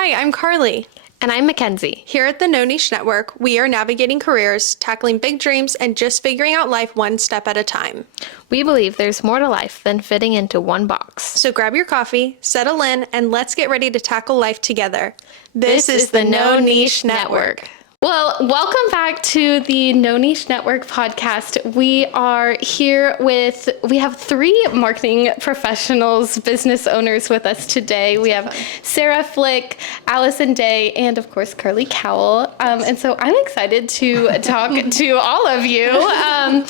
Hi, I'm Carly. And I'm Mackenzie. Here at the No Niche Network, we are navigating careers, tackling big dreams, and just figuring out life one step at a time. We believe there's more to life than fitting into one box. So grab your coffee, settle in, and let's get ready to tackle life together. This is the No Niche Network. Well, welcome back to the No Niche Network podcast. We are here we have three marketing professionals, business owners with us today. We have Sarah Flick, Allison Day, and of course, Carly Cowell. And so I'm excited to talk to all of you.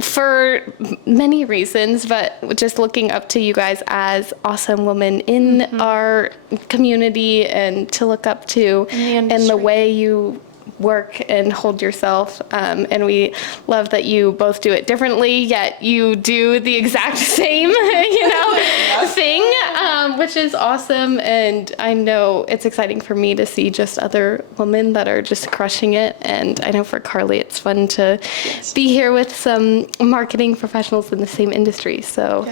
For many reasons, but just looking up to you guys as awesome women in our community and to look up to and the way you work and hold yourself. And we love that you both do it differently, yet you do the exact same, thing, which is awesome. And I know it's exciting for me to see just other women that are just crushing it. And I know for Carly, it's fun to be here with some marketing professionals in the same industry. So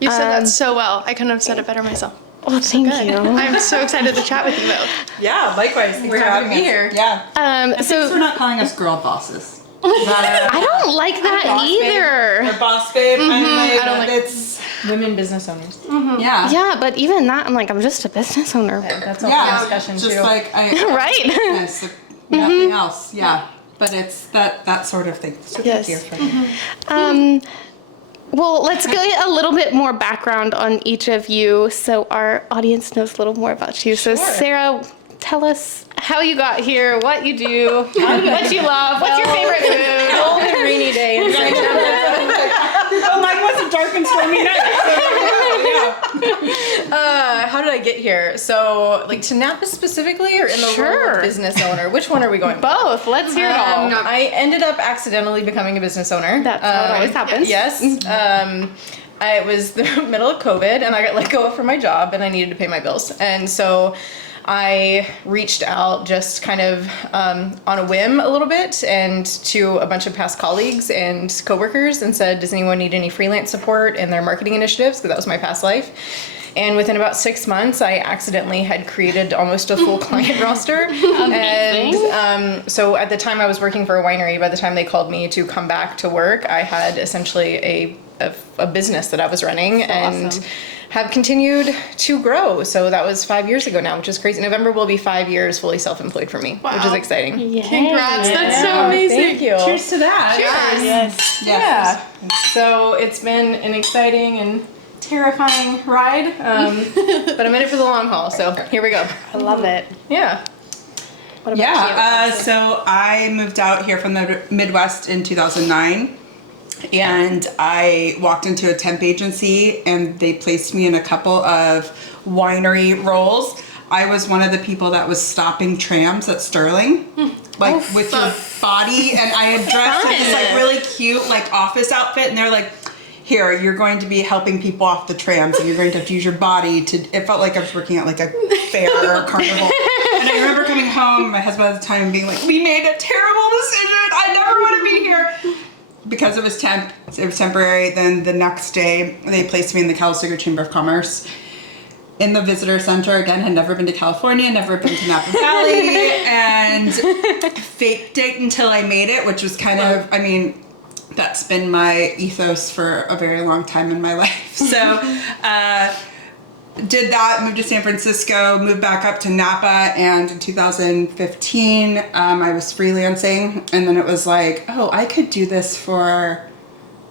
you said that so well. I couldn't have said it better myself. Oh, thank you. I'm so excited to chat with you both. Yeah, likewise. Thanks for having me here. Yeah. So we're not calling us girl bosses. I don't like that either. Or boss babe. I don't like it's women business owners. Mm-hmm. Yeah. Yeah, but even that, I'm like, I'm just a business owner. That's all for discussion just too. Like right. Business, nothing else. Yeah. But it's that sort of thing. So Yes. thank you. Well, let's get a little bit more background on each of you so our audience knows a little more about you. So, Sarah, tell us how you got here, what you do, what you love, what's your favorite food. Cold and rainy day. Oh, mine was a dark and stormy night. How did I get here? So, like to Napa specifically, or in the role of business owner? Which one are we going? Both. Let's hear it all. I ended up accidentally becoming a business owner. That's how it always happens. Yes. It was the middle of COVID, and I got let go from my job, and I needed to pay my bills, and so I reached out just kind of on a whim a little bit and to a bunch of past colleagues and coworkers and said, does anyone need any freelance support in their marketing initiatives? Because that was my past life. And within about 6 months, I accidentally had created almost a full client roster. And so at the time I was working for a winery, by the time they called me to come back to work, I had essentially a business that I was running and have continued to grow. So that was 5 years ago now, which is crazy. November will be 5 years fully self-employed for me, which is exciting. Yay. Congrats, that's so amazing. Thank you. Cheers to that. Cheers. Yes. Yeah. So it's been an exciting and terrifying ride, but I'm in it for the long haul. So here we go. I love it. Yeah. What about you? So I moved out here from the Midwest in 2009. And I walked into a temp agency and they placed me in a couple of winery roles. I was one of the people that was stopping trams at Sterling, with your body. And I had dressed in this like really cute like office outfit, and they're like, here, you're going to be helping people off the trams and you're going to have to use your body to, it felt like I was working at like a fair or a carnival. And I remember coming home, my husband at the time being like, we made a terrible decision. I never want to be here. Because it was temporary, then the next day they placed me in the Calistoga Chamber of Commerce in the visitor center. Again, had never been to California, never been to Napa Valley, and faked it until I made it, which was kind of, that's been my ethos for a very long time in my life. So, did that, moved to San Francisco, moved back up to Napa, and in 2015, I was freelancing, and then it was like, oh, I could do this for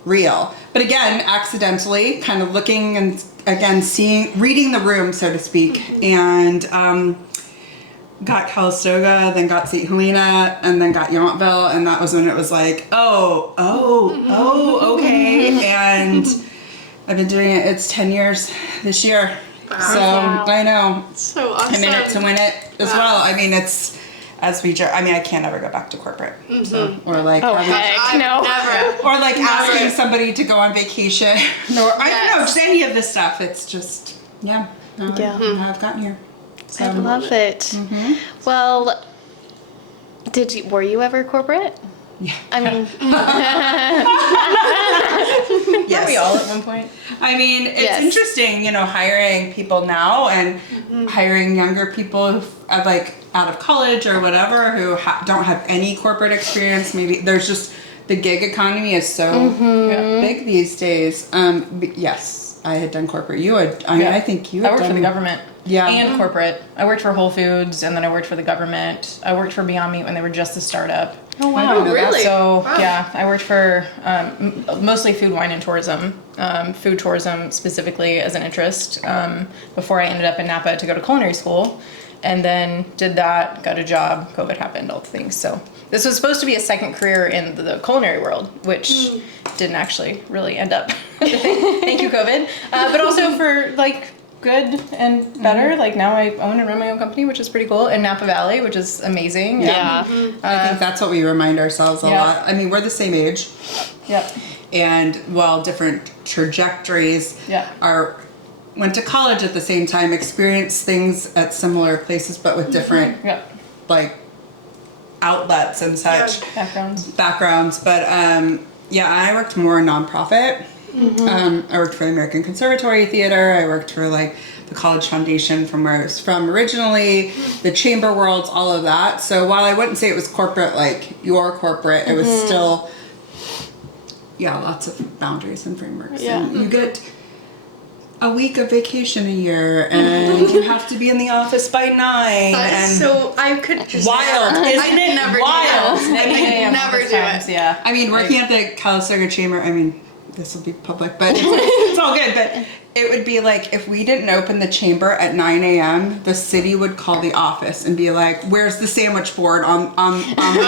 real. But again, accidentally, kind of looking and, again, reading the room, so to speak, and got Calistoga, then got St. Helena, and then got Yountville, and that was when it was like, oh, okay, and I've been doing it, it's 10 years this year. Wow. So I know. So awesome. I'm in it to win it as well. It's as we I can't ever go back to corporate. So, or like no. Never. Or like asking somebody to go on vacation. Or I don't know, just any of this stuff. It's just I've gotten here. So. I love it. Mm-hmm. Well, were you ever corporate? Yeah. I mean, Yes. Weren't we all at one point? I mean, it's Yes. interesting, hiring people now and hiring younger people who are like out of college or whatever who don't have any corporate experience. Maybe there's just the gig economy is so big these days. Yes, I had done corporate. You had. I think you. Had I worked for the government. Yeah. And corporate. I worked for Whole Foods, and then I worked for the government. I worked for Beyond Meat when they were just a startup. Oh, I wow. didn't know that. Really? So Wow. yeah, I worked for mostly food, wine, and tourism. Food tourism specifically as an interest. Before I ended up in Napa to go to culinary school, and then did that, got a job. COVID happened, all the things. So this was supposed to be a second career in the culinary world, which didn't actually really end up. Thank you, COVID. But also for like good and better. Like now I own and run my own company, which is pretty cool, in Napa Valley, which is amazing. Yeah. I think that's what we remind ourselves a Yeah. lot. I mean, we're the same age. Yep. And while different trajectories went to college at the same time, experienced things at similar places, but with different Yep. like outlets and such Backgrounds. But I worked more nonprofit. I worked for the American Conservatory Theater. I worked for like the College Foundation from where I was from originally, the chamber worlds, all of that. So while I wouldn't say it was corporate like your corporate, it was still lots of boundaries and frameworks. Yeah. And you get a week of vacation a year, and you have to be in the office by 9. That's and so I could just wild, never. isn't I could it never do wild? that. I could never do it. Yeah. I mean, working at the Calistoga Chamber, I mean, this will be public, but it's all good. But it would be like if we didn't open the chamber at 9 a.m., the city would call the office and be like, "Where's the sandwich board on Lincoln Avenue?"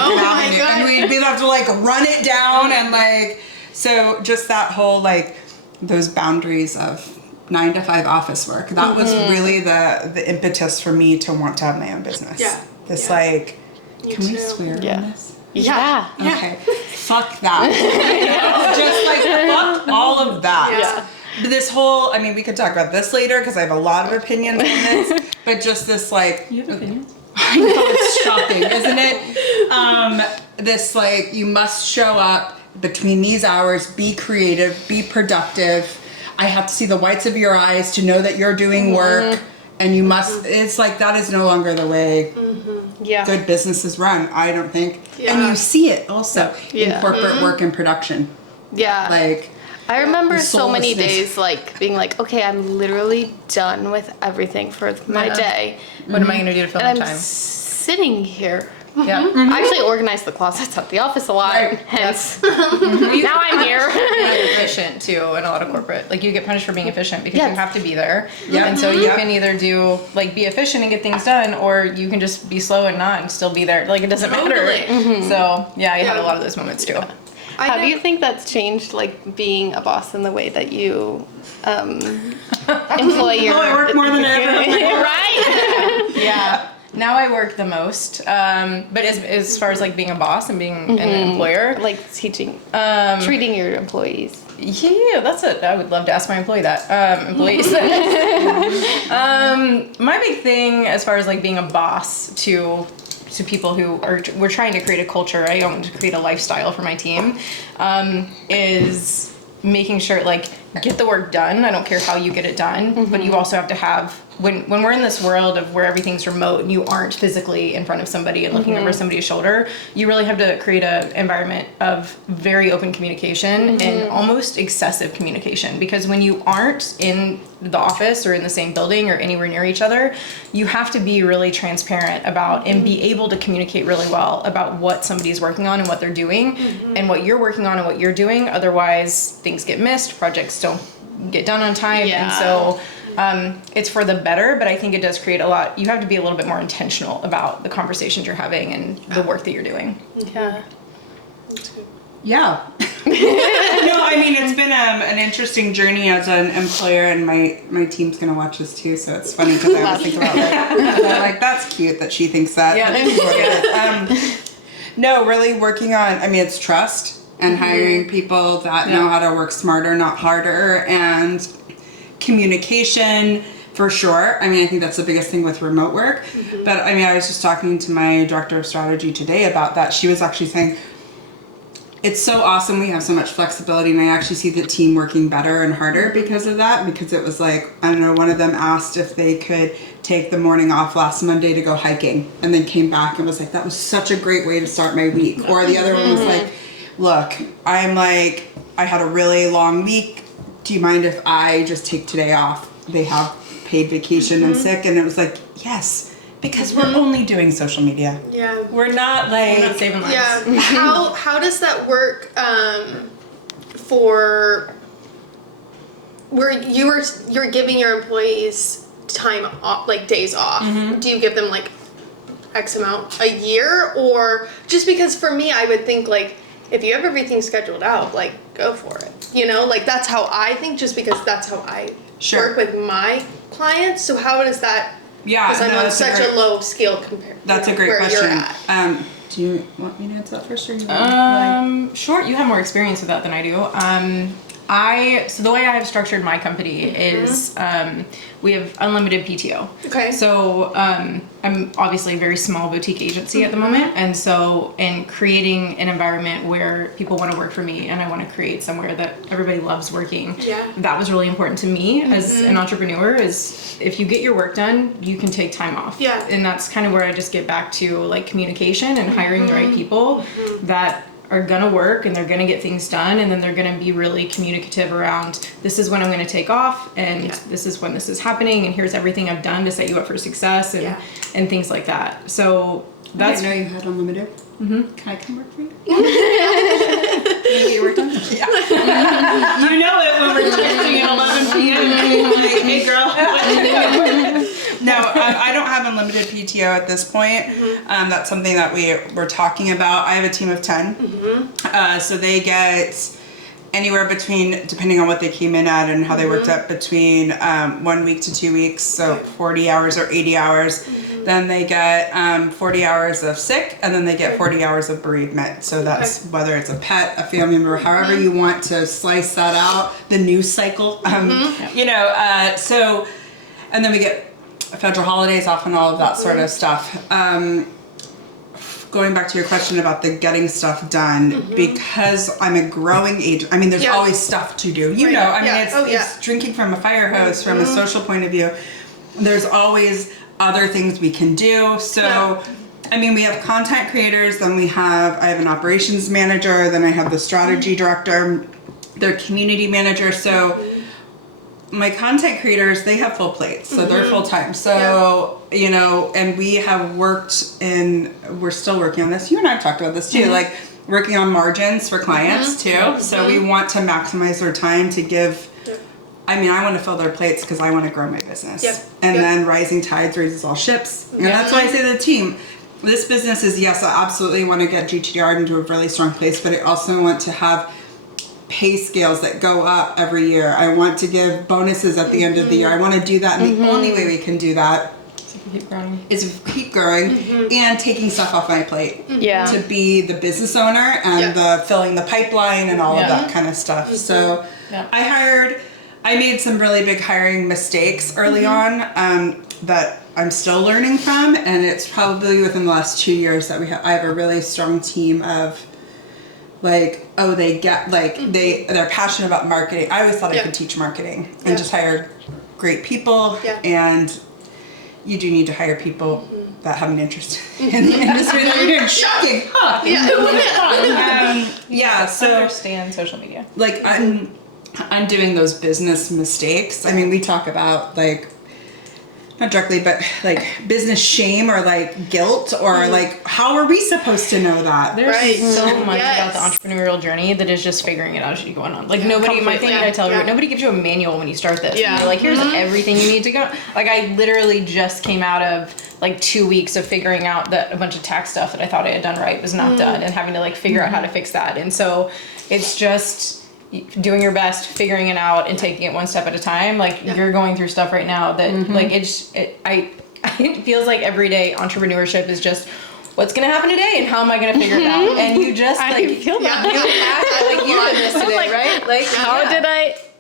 God. And we'd have to like run it down and like so just that whole like those boundaries of 9 to 5 office work. That was really the impetus for me to want to have my own business. Yeah. This Yeah. like, Me can we too. swear Yeah. on this? Yeah. Okay. Fuck that. Just like fuck all of that. Yeah. But this whole, I mean, we could talk about this later because I have a lot of opinions on this. But just this like, You have opinions? I know it's shocking, isn't it? This like, you must show up between these hours, be creative, be productive. I have to see the whites of your eyes to know that you're doing work. And you must, it's like, that is no longer the way Yeah. good businesses run, I don't think. Yeah. And you see it also Yeah. in corporate work and production. Yeah. Like, I remember the so many soullessness. days like being like, okay, I'm literally done with everything for my Yeah. day. What am I going to do to fill And my I'm time? sitting here. Yeah. I actually organize the closets at the office a lot, Right. hence now I'm here. Being efficient too in a lot of corporate. Like you get punished for being efficient because Yes. you have to be there. Yeah. And so you Yeah. can either do like be efficient and get things done, or you can just be slow and not and still be there. Like it doesn't Totally. matter. So yeah, I had Yeah. a lot of those moments too. How do you think that's changed, like being a boss in the way that you employ your? Oh, I work more than I ever have before. Right. Yeah. Now I work the most. But as far as like being a boss and being an employer, Like teaching, treating your employees. yeah, that's it. I would love to ask my employee that. Employees. My big thing as far as like being a boss to people who we're trying to create a culture, I want to create a lifestyle for my team, is making sure like get the work done. I don't care how you get it done, but you also have to have when we're in this world of where everything's remote and you aren't physically in front of somebody and looking over somebody's shoulder, you really have to create an environment of very open communication and almost excessive communication, because when you aren't in the office or in the same building or anywhere near each other, you have to be really transparent about and be able to communicate really well about what somebody's working on and what they're doing and what you're working on and what you're doing. Otherwise things get missed, projects don't get done on time. Yeah. And so it's for the better, but I think it does create a lot. You have to be a little bit more intentional about the conversations you're having and the work that you're doing. Yeah. yeah. No, I mean, it's been an interesting journey as an employer, and my team's going to watch this too, so it's funny because I always think about it. They're like, that's cute that she thinks that. Yeah. This is what it is. No, really working on, I mean, it's trust and hiring people that know how to work smarter, not harder, and communication for sure. I mean, I think that's the biggest thing with remote work. But I mean, I was just talking to my director of strategy today about that. She was actually saying, it's so awesome. We have so much flexibility, and I actually see the team working better and harder because of that. Because it was like, I don't know, one of them asked if they could take the morning off last Monday to go hiking, and then came back and was like, that was such a great way to start my week. Or the other one was like, look, I had a really long week. Do you mind if I just take today off? They have paid vacation and sick, and it was like, yes. Because we're only doing social media. Yeah. We're not like... We're not saving lives. Yeah. How does that work for where you're giving your employees time off, like days off? Do you give them like X amount a year, or just because for me I would think like if you have everything scheduled out, like go for it. You know, like that's how I think, just because that's how I work with my clients. So how does that? Yeah, because I'm on such a low scale compared. That's a great where question. You're at. Do you want me to answer that first, or you want Sure. You have more experience with that than I do. So the way I have structured my company is we have unlimited PTO. Okay. So I'm obviously a very small boutique agency at the moment, and so in creating an environment where people want to work for me, and I want to create somewhere that everybody loves working. Yeah. That was really important to me as an entrepreneur. Is if you get your work done, you can take time off. Yeah. And that's kind of where I just get back to like communication and hiring the right people that are gonna work, and they're gonna get things done, and then they're gonna be really communicative around, this is when I'm gonna take off, and this is when this is happening, and here's everything I've done to set you up for success, and things like that. So that's... I know you had unlimited. Can I come work for you? Can you get your work done? Yeah. You know it when we're texting at 11 p.m. Like, hey girl, what you doing? No, I don't have unlimited PTO at this point. That's something that we're talking about. I have a team of 10. So they get anywhere between, depending on what they came in at and how they worked up, between 1 week to 2 weeks, so 40 hours or 80 hours. Then they get 40 hours of sick, and then they get 40 hours of bereavement. So that's whether it's a pet, a family member, however you want to slice that out, the news cycle. You know, so, and then we get federal holidays off and all of that sort of stuff. Going back to your question about the getting stuff done, because I'm a growing agent, I mean, there's always stuff to do. You know, I mean, it's drinking from a fire hose from a social point of view. There's always other things we can do. So, I mean, we have content creators, then I have an operations manager, then I have the strategy director, their community manager. So my content creators, they have full plates, so they're full time. So, you know, and we have we're still working on this. You and I have talked about this too, like working on margins for clients too. So we want to maximize their time to give, I mean, I want to fill their plates because I want to grow my business. And then rising tides raises all ships. And that's why I say to the team, this business is, yes, I absolutely want to get GTDR into a really strong place, but I also want to have pay scales that go up every year. I want to give bonuses at the end of the year. I want to do that, and the only way we can do that is keep growing and taking stuff off my plate. To be the business owner and the filling the pipeline and all of that kind of stuff. So I made some really big hiring mistakes early on that I'm still learning from, and it's probably within the last 2 years that I have a really strong team of like, they get, like, they're passionate about marketing. I always thought I could teach marketing, and just hired great people. And you do need to hire people that have an interest in the industry that you're doing. Shocking, huh? So understand social media. Like, I'm doing those business mistakes. I mean, we talk about like, not directly, but like business shame or like guilt or like, how are we supposed to know that? There's so much about the entrepreneurial journey that is just figuring it out as you go on. Like my thing that I tell everyone, nobody gives you a manual when you start this. You're like, here's everything you need to go. Like, I literally just came out of like 2 weeks of figuring out that a bunch of tax stuff that I thought I had done right was not done, and having to like figure out how to fix that. And so it's just doing your best, figuring it out, and taking it one step at a time. Like, you're going through stuff right now that like it feels like every day entrepreneurship is just, what's gonna happen today and how am I gonna figure it out? And you just like feel that. you did this today, right? Like,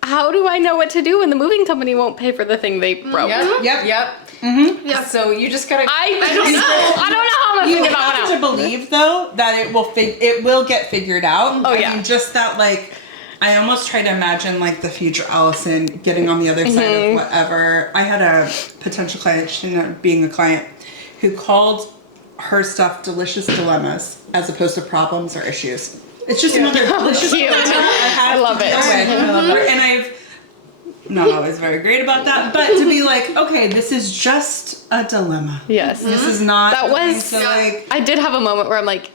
how do I know what to do when the moving company won't pay for the thing they broke? Yep. Yeah. So you just gotta. I don't know. I don't know how I'm gonna You figure that have one to out. believe though that it will get figured out. Oh, I yeah. mean, just that like I almost try to imagine like the future Allison getting on the other side of whatever. I had a potential client, she ended up being a client, who called her stuff delicious dilemmas as opposed to problems or issues. It's just another delicious Cute. dilemma I had I love to it. deal with. And I've not always very great about that, but to be like, okay, this is just a dilemma. Yes. This is not That going was- to, like, I did have a moment where I'm like,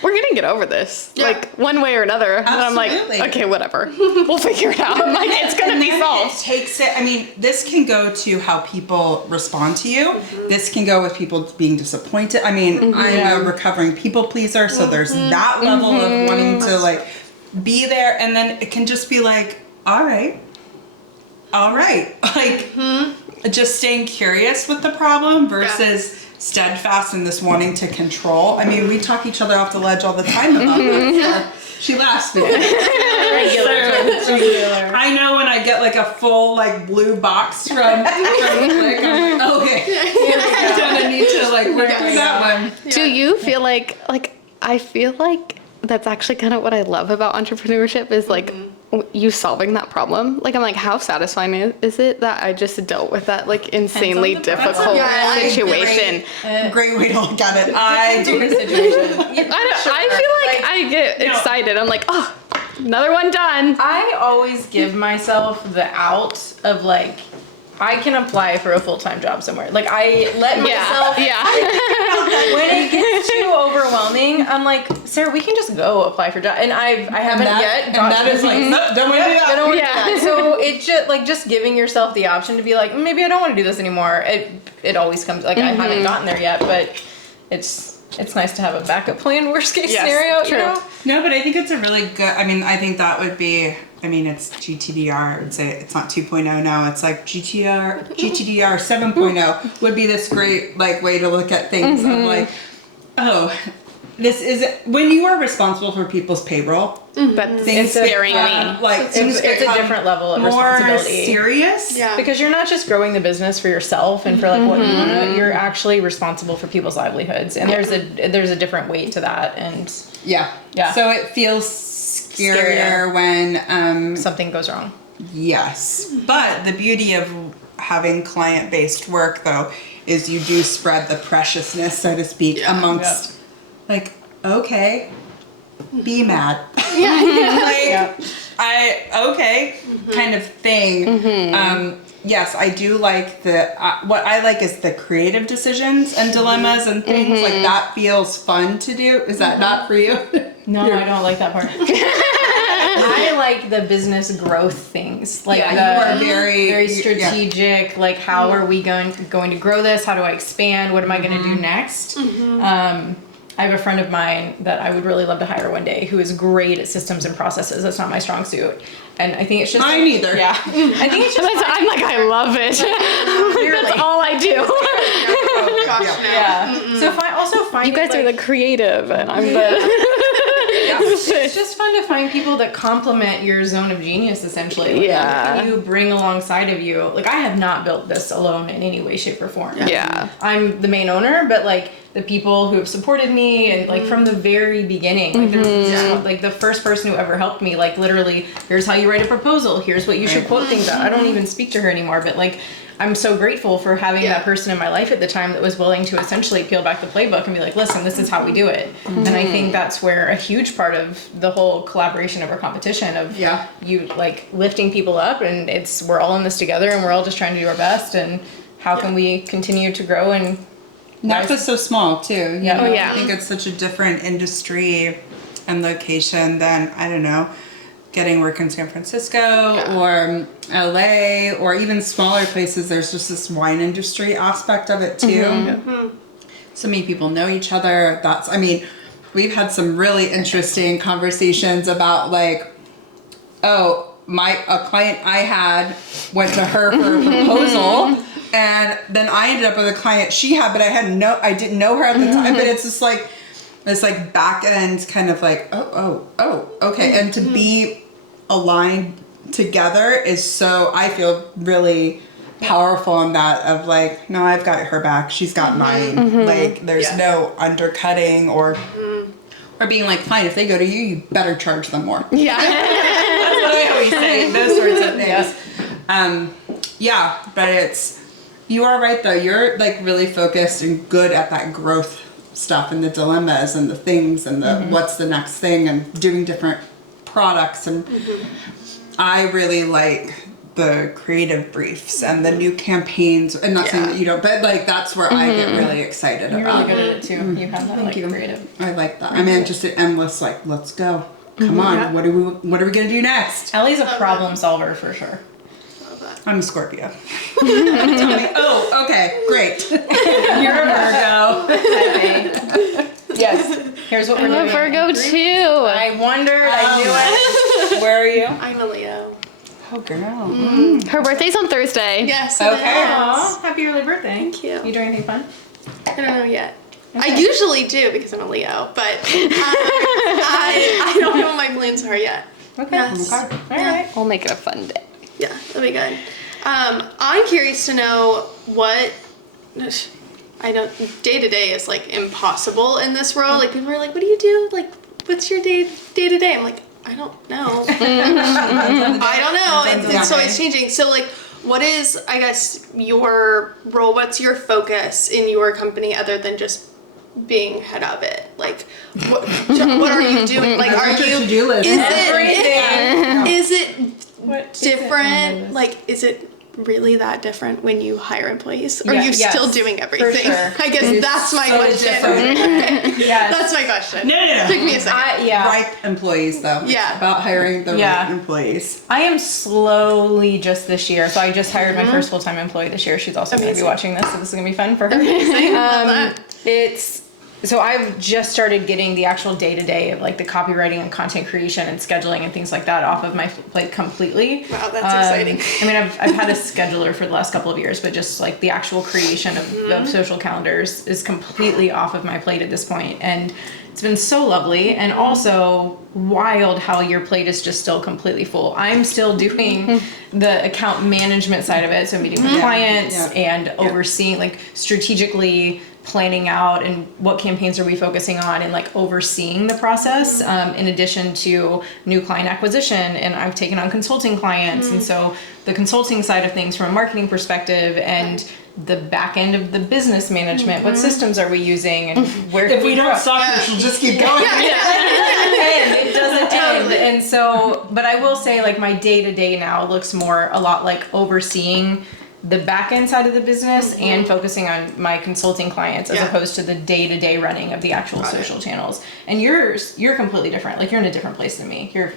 we're gonna get over this, Yeah. like one way or another. And I'm Absolutely. like, okay, whatever, we'll figure it out. I'm like, it's gonna And be then solved. It takes it. I mean, this can go to how people respond to you. This can go with people being disappointed. I mean, I'm a recovering people pleaser, so there's that level of wanting to like be there, and then it can just be like, all right, like just staying curious with the problem versus. Steadfast in this wanting to control. I mean, we talk each other off the ledge all the time about that. She laughs because Regular. I know when I get like a full like blue box from Click, I'm like, okay, gonna need to like work through that one. Do you feel like I feel like that's actually kind of what I love about entrepreneurship is like you solving that problem. Like I'm like, how satisfying is it that I just dealt with that like insanely Depends on the difficult problem. situation? Great way to look at it. I do. Situation. I feel like I get excited. I'm like, oh, another one done. I always give myself the out of like, I can apply for a full-time job somewhere. Like I let myself. Yeah. When it gets too overwhelming, I'm like, Sarah, we can just go apply for job. And I haven't yet. And that is like, no, don't want to do I don't that. want to Yeah. do that. So it just like just giving yourself the option to be like, maybe I don't want to do this anymore. It always comes like I haven't gotten there yet, but it's nice to have a backup plan, worst case Yes, scenario. true. You know? No, but I think it's a really good. I mean, I think that would be. I mean, it's GTDR. I would say it's not 2.0 now. It's like GTDR 7.0 would be this great like way to look at things. I'm like, oh, this is when you are responsible for people's payroll. That's Things scaring become, me. like things It's a become different level of more responsibility. serious. Yeah. Because you're not just growing the business for yourself and for like what you want to. You're actually responsible for people's livelihoods, and there's a different weight to that, and Yeah. Yeah. So it feels scarier when something goes wrong. yes. But the beauty of having client-based work though is you do spread the preciousness, so to speak, amongst like, okay, be mad. like kind of thing. Yes, I do like what I like is the creative decisions and dilemmas and things like that feels fun to do. Is that not for you? No, I don't like that part. I like the business growth things. Like Yeah, the you are very strategic. Like how are we going to grow this? How do I expand? What am I going to do next? I have a friend of mine that I would really love to hire one day who is great at systems and processes. That's not my strong suit. And I think it's just Mine either. Yeah. I think it's just I'm like, I love it. That's all I do. Oh, gosh, no. yeah. So find You guys are the creative, and I'm the. It's just fun to find people that complement your zone of genius, essentially. Like, Yeah. what can you bring alongside of you? Like, I have not built this alone in any way, shape, or form. Yeah. I'm the main owner, but like the people who have supported me and like from the very beginning, like, like the first person who ever helped me, like literally, here's how you write a proposal. Here's what you should quote things out. I don't even speak to her anymore, but like, I'm so grateful for having that person in my life at the time that was willing to essentially peel back the playbook and be like, listen, this is how we do it. And I think that's where a huge part of the whole collaboration over competition of you like lifting people up, and we're all in this together and we're all just trying to do our best, and how can we continue to grow and Napa's so small too. You Yeah. know? Oh, yeah. I think it's such a different industry and location than, I don't know, getting work in San Francisco or LA or even smaller places. There's just this wine industry aspect of it too. So many people know each other. We've had some really interesting conversations about like, a client I had went to her for a proposal, and then I ended up with a client she had, but I didn't know her at the time. But it's just like this like back end kind of like okay, and to be aligned together is so, I feel really powerful in that of like, no, I've got her back. She's got mine. Like there's no undercutting or being like, fine, if they go to you, you better charge them more. Yeah. That's what I always say. Those sorts of things. But you are right though. You're like really focused and good at that growth stuff and the dilemmas and the things and the what's the next thing and doing different products and I really like the creative briefs and the new campaigns, and not saying that you don't, but like that's where I get really excited You're about. really good at it too. You have that Thank you. creative. I like that. I'm just an endless like, let's go. Come on, what are we gonna do next? Ellie's a problem solver for sure. Love that. I'm a Scorpio. Tell me, oh, okay, great. You're a Virgo. Yes. Here's what we're I'm doing. a Virgo too. I wondered. I knew it. Where are you? I'm a Leo. Oh, girl. Her birthday's on Thursday. Yes. It Okay. is. Aw, happy early birthday. Thank you. You doing anything fun? I don't know yet. I usually do because I'm a Leo, but I don't know what my plans are yet. Okay. Yes. All right. We'll make it a fun day. Yeah, that'll be good. I'm curious to know what I know day to day is like impossible in this world. Like people are like, "What do you do? Like, what's your day to day?" I'm like, I don't know. I don't know. It's always changing. So like, what is, I guess, your role? What's your focus in your company other than just being head of it? Like, what are you doing? Like, are you? To-do list. Is it What different? Like, is it really that different when you hire employees? Or are you yes, still doing everything? sure. I guess that's my question. Yes. That's my question. No. Took me a second. Right employees though. Yeah. It's about hiring the right employees. I am slowly just this year. So I just hired my first full-time employee this year. She's also going to be Amazing. watching this, so this is going to be fun for her. Love that. So I've just started getting the actual day-to-day of like the copywriting and content creation and scheduling and things like that off of my plate completely. Wow, that's exciting. I mean, I've had a scheduler for the last couple of years, but just like the actual creation of social calendars is completely off of my plate at this point. And it's been so lovely and also wild how your plate is just still completely full. I'm still doing the account management side of it. So meeting with clients and overseeing, like strategically planning out and what campaigns are we focusing on and like overseeing the process in addition to new client acquisition. And I've taken on consulting clients. And so the consulting side of things from a marketing perspective and the back end of the business management, what systems are we using and where If we don't grow? stop her, she'll just keep going. It doesn't end. And so, but I will say like my day to day now looks more a lot like overseeing the back end side of the business and focusing on my consulting clients as opposed to the day to day running of the actual social channels. And you're completely different. Like you're in a different place than me. You're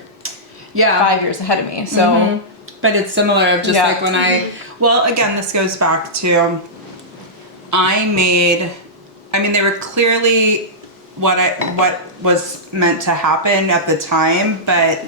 5 years ahead of me. So, But it's similar of just like when well, again, this goes back to, they were clearly what was meant to happen at the time, but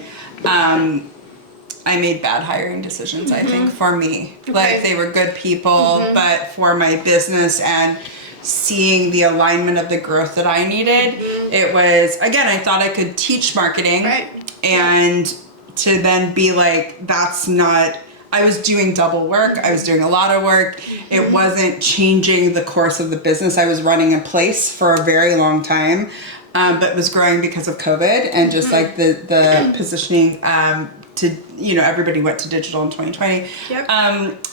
I made bad hiring decisions, I think, for me. Okay. Like they were good people, but for my business and seeing the alignment of the growth that I needed, it was, again, I thought I could teach marketing. Right. And to then be like, that's not, I was doing double work. I was doing a lot of work. It wasn't changing the course of the business. I was running a place for a very long time, but was growing because of COVID and just like the positioning, everybody went to digital in 2020. Yep.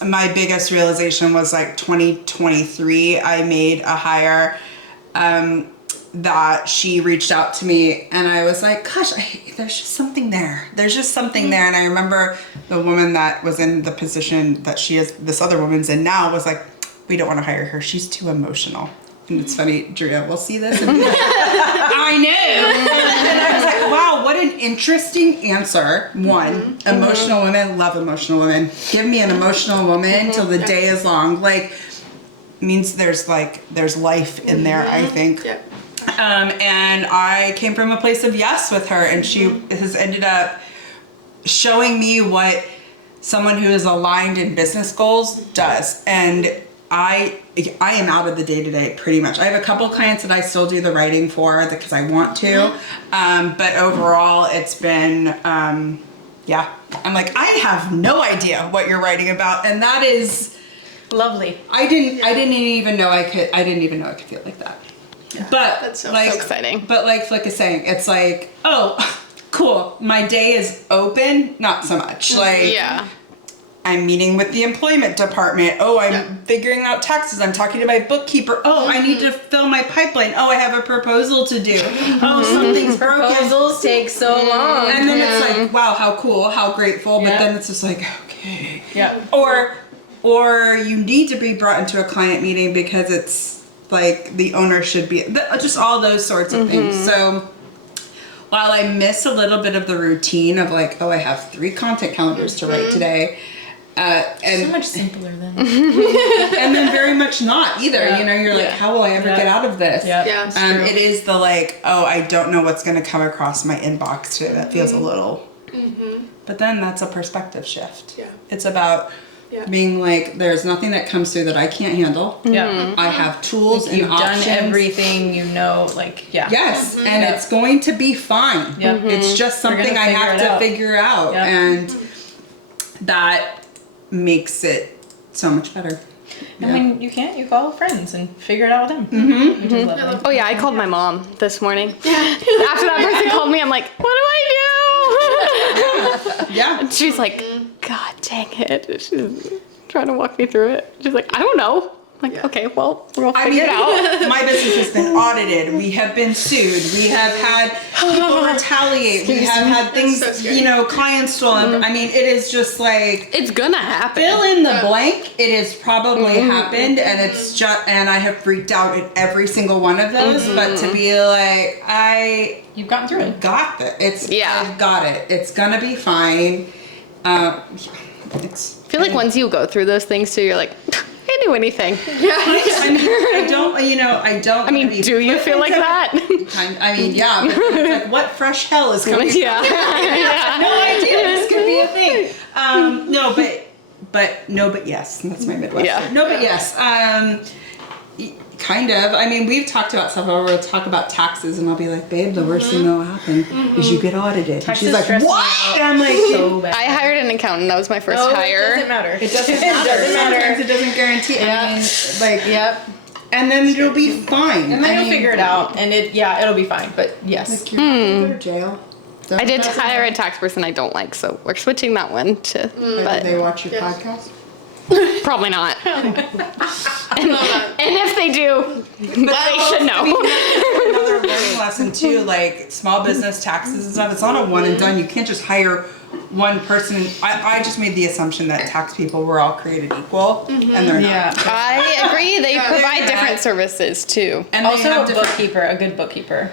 My biggest realization was like 2023, I made a hire, that she reached out to me and I was like, gosh, there's just something there. There's just something there. And I remember the woman that was in the position that this other woman's in now was like, we don't want to hire her. She's too emotional. And it's funny, Drea will see this and be like, I know. And I was like, wow, what an interesting answer. One, emotional women love emotional women. Give me an emotional woman till the day is long. Like, means there's life in there, I think. Yep. And I came from a place of yes with her, and she has ended up showing me what someone who is aligned in business goals does. And I am out of the day-to-day pretty much. I have a couple clients that I still do the writing for because I want to. But overall, it's been, I'm like, I have no idea what you're writing about. And that is Lovely. I didn't even know I could feel like that. But That's so exciting. But like Flick is saying, it's like, oh, cool. My day is open. Not so much. Like, Yeah. I'm meeting with the employment department. Oh, I'm figuring out taxes. I'm talking to my bookkeeper. Oh, I need to fill my pipeline. Oh, I have a proposal to do. Oh, something's broken. Proposals take so long. And then it's like, wow, how cool, how grateful. But Yeah. then it's just like, okay. Yeah. Or you need to be brought into a client meeting because it's like the owner should be, just all those sorts of things. So while I miss a little bit of the routine of like, oh, I have 3 content calendars to write today. And So much simpler then. and then very much not either. Yeah. You know, you're like, how will I ever get out of this? Yeah. Yeah. It's It is the like, oh, I don't know what's going to come across my inbox today. That feels a little. But then that's a perspective shift. Yeah. It's about being like, there's nothing that comes through that I can't handle. Yeah. I have tools and You've options. done everything, you know, like, yeah. Yes, and it's going to be fine. Yeah. It's just We're something gonna I have to figure it out. figure out, Yeah. and that makes it so much better. And when you can't, you call friends and figure it out with them. Mm-hmm. Which is lovely. Oh yeah, I called my mom this morning. After that person called me, I'm like, what do I do? Yeah. And she's like, God dang it. She's trying to walk me through it. She's like, I don't know. I'm like, okay, well, we'll figure it out. My business has been audited. We have been sued. We have had people retaliate. We have had things, so scary. you know, clients stolen. I mean, it is just like, It's gonna happen. fill in the blank. It has probably happened, and it's just, and I have freaked out at every single one of those. But to be like, You've gotten through it. got this. Yeah. I've got it. It's gonna be fine. It's. I feel like once you go through those things too, you're like, I can do anything. I mean, I don't. You know, I don't. I mean, do you feel like that? I mean, yeah. But it's like, what fresh hell is coming? Yeah. Yeah. No idea this could be a thing. No, but yes. That's my Midwestern. Yeah. No, but yes. Kind of. I mean, we've talked about stuff. We'll talk about taxes, and I'll be like, babe, the worst thing that'll happen is you get audited. And Taxes she's like, stress me what? out And I'm like, so bad. I hired an accountant. That was my first No, hire. It doesn't matter. it doesn't matter. Sometimes it doesn't guarantee. I mean, like, Yep. and then it'll be fine. And then I you'll mean, figure it out, and it'll be fine. But yes. Like, you're not gonna go to jail. I did hire a tax person I don't like, so we're switching that one to, Like, they but watch your podcast. probably not. and if they do, they should know. I mean, that's another learning lesson too, like small business taxes and stuff. It's not a one and done. You can't just hire one person. I just made the assumption that tax people were all created equal, and they're not. I agree. They provide they're different not. services too. And they Also, have a different. bookkeeper, a good bookkeeper.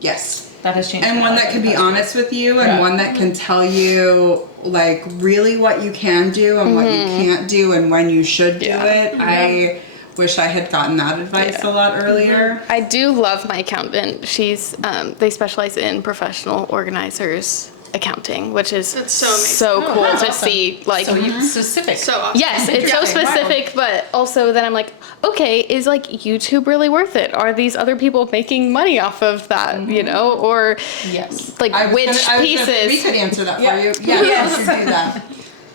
Yes. That has changed. And my one life that can in be the past honest with you, and Yeah. one that can tell you like really what you can do and what you can't do, and when you should do Yeah. it. I wish I had gotten that advice a lot earlier. I do love my accountant. She's they specialize in professional organizers accounting, which is That's so amazing. so cool that's to awesome. see. Like, So you specific. So awesome. yes, it's so Interesting. Wow. specific, but also then I'm like, okay, is like YouTube really worth it? Are these other people making money off of that? You know, or Yes. like I was which gonna- pieces? we could answer that for Yeah. you. Yes, we should do that.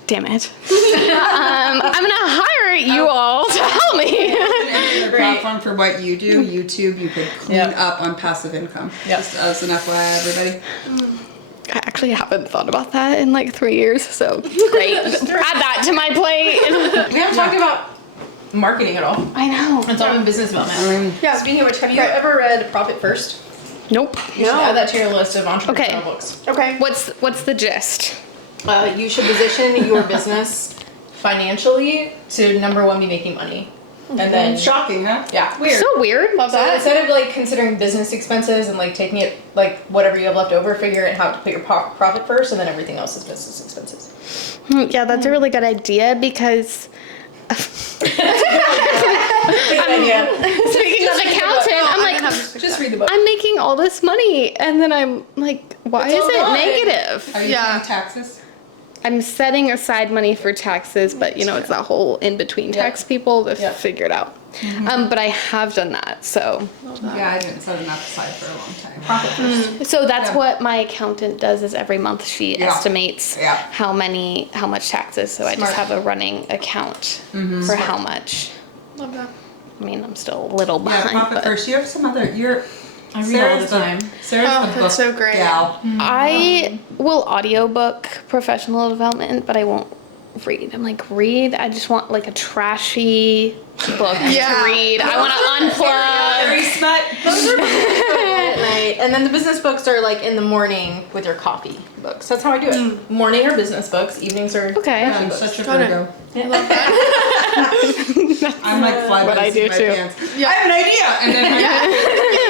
Damn it! I'm gonna hire you all to help me. The platform for what you do, YouTube, you could clean Yep. up on passive income. Yep. Just as an FYI, everybody. I actually haven't thought about that in like 3 years, so great. Add that to my plate. We haven't talked about marketing at all. I know. It's all in business development. Yeah. Speaking of which, have you ever read Profit First? Nope. You should add that to your list of entrepreneurial Okay. books. Okay. What's the gist? You should position your business financially to number one, be making money. And then, Shocking, huh? yeah, weird. So weird. Love So that. instead of like considering business expenses and like taking it like whatever you have left over, figure out how to put your profit first, and then everything else is business expenses. Yeah, that's a really good idea because speaking of accountant, I'm like, Just read the book. I'm making all this money, and then I'm like, why It's is all it gone. negative? Are you Yeah. paying taxes? I'm setting aside money for taxes, but you know, it's that whole in between tax people to Yeah. figure it out. But I have done that, so. Yeah, I didn't set enough aside for a long time. Profit first. So that's Yeah. what my accountant does is every month she Yeah. estimates Yeah. how much taxes. So I Smart. just have a running account for how much. Love that. I mean, I'm still a little Yeah, behind, profit but first. You have some other. I read all the time. Sarah's Oh, the book that's so great. gal. I will audiobook professional development, but I won't read. I'm like, read? I just want like a trashy book Yeah. to read. I want to unplug. Very smut. Those are at night, and then the business books are like in the morning with your coffee books. That's how I do it. Morning are business books. Evenings are Okay. I'm such a Got it. Virgo. I love that. I'm like fly What by I the seat do of my too. pants. I have an idea, and then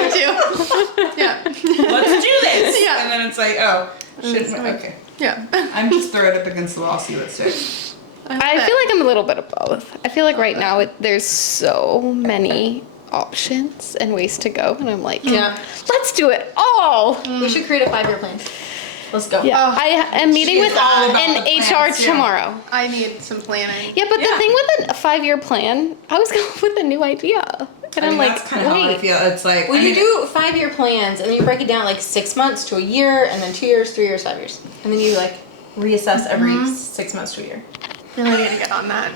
Me too. Yeah. let's do this. Yeah. And then it's like, oh, shit. Okay. Yeah. I'm just throw it up against the wall, see what sticks. I feel like I'm a little bit of both. I feel like right now there's so many options and ways to go, and I'm like, Yeah. let's do it all. We should create a 5-year plan. Let's go. Yeah, Oh, I am meeting she with is all about an the HR plans, yeah. tomorrow. I need some planning. Yeah, but the Yeah. thing with a 5-year plan, I was going with a new idea, and I'm like, that's kind of how I wait. feel. It's like, Well, I you mean, do 5-year plans, and then you break it down like 6 months to a year, and then 2 years, 3 years, 5 years, and then you like reassess every 6 months to a year. I really need to get on that.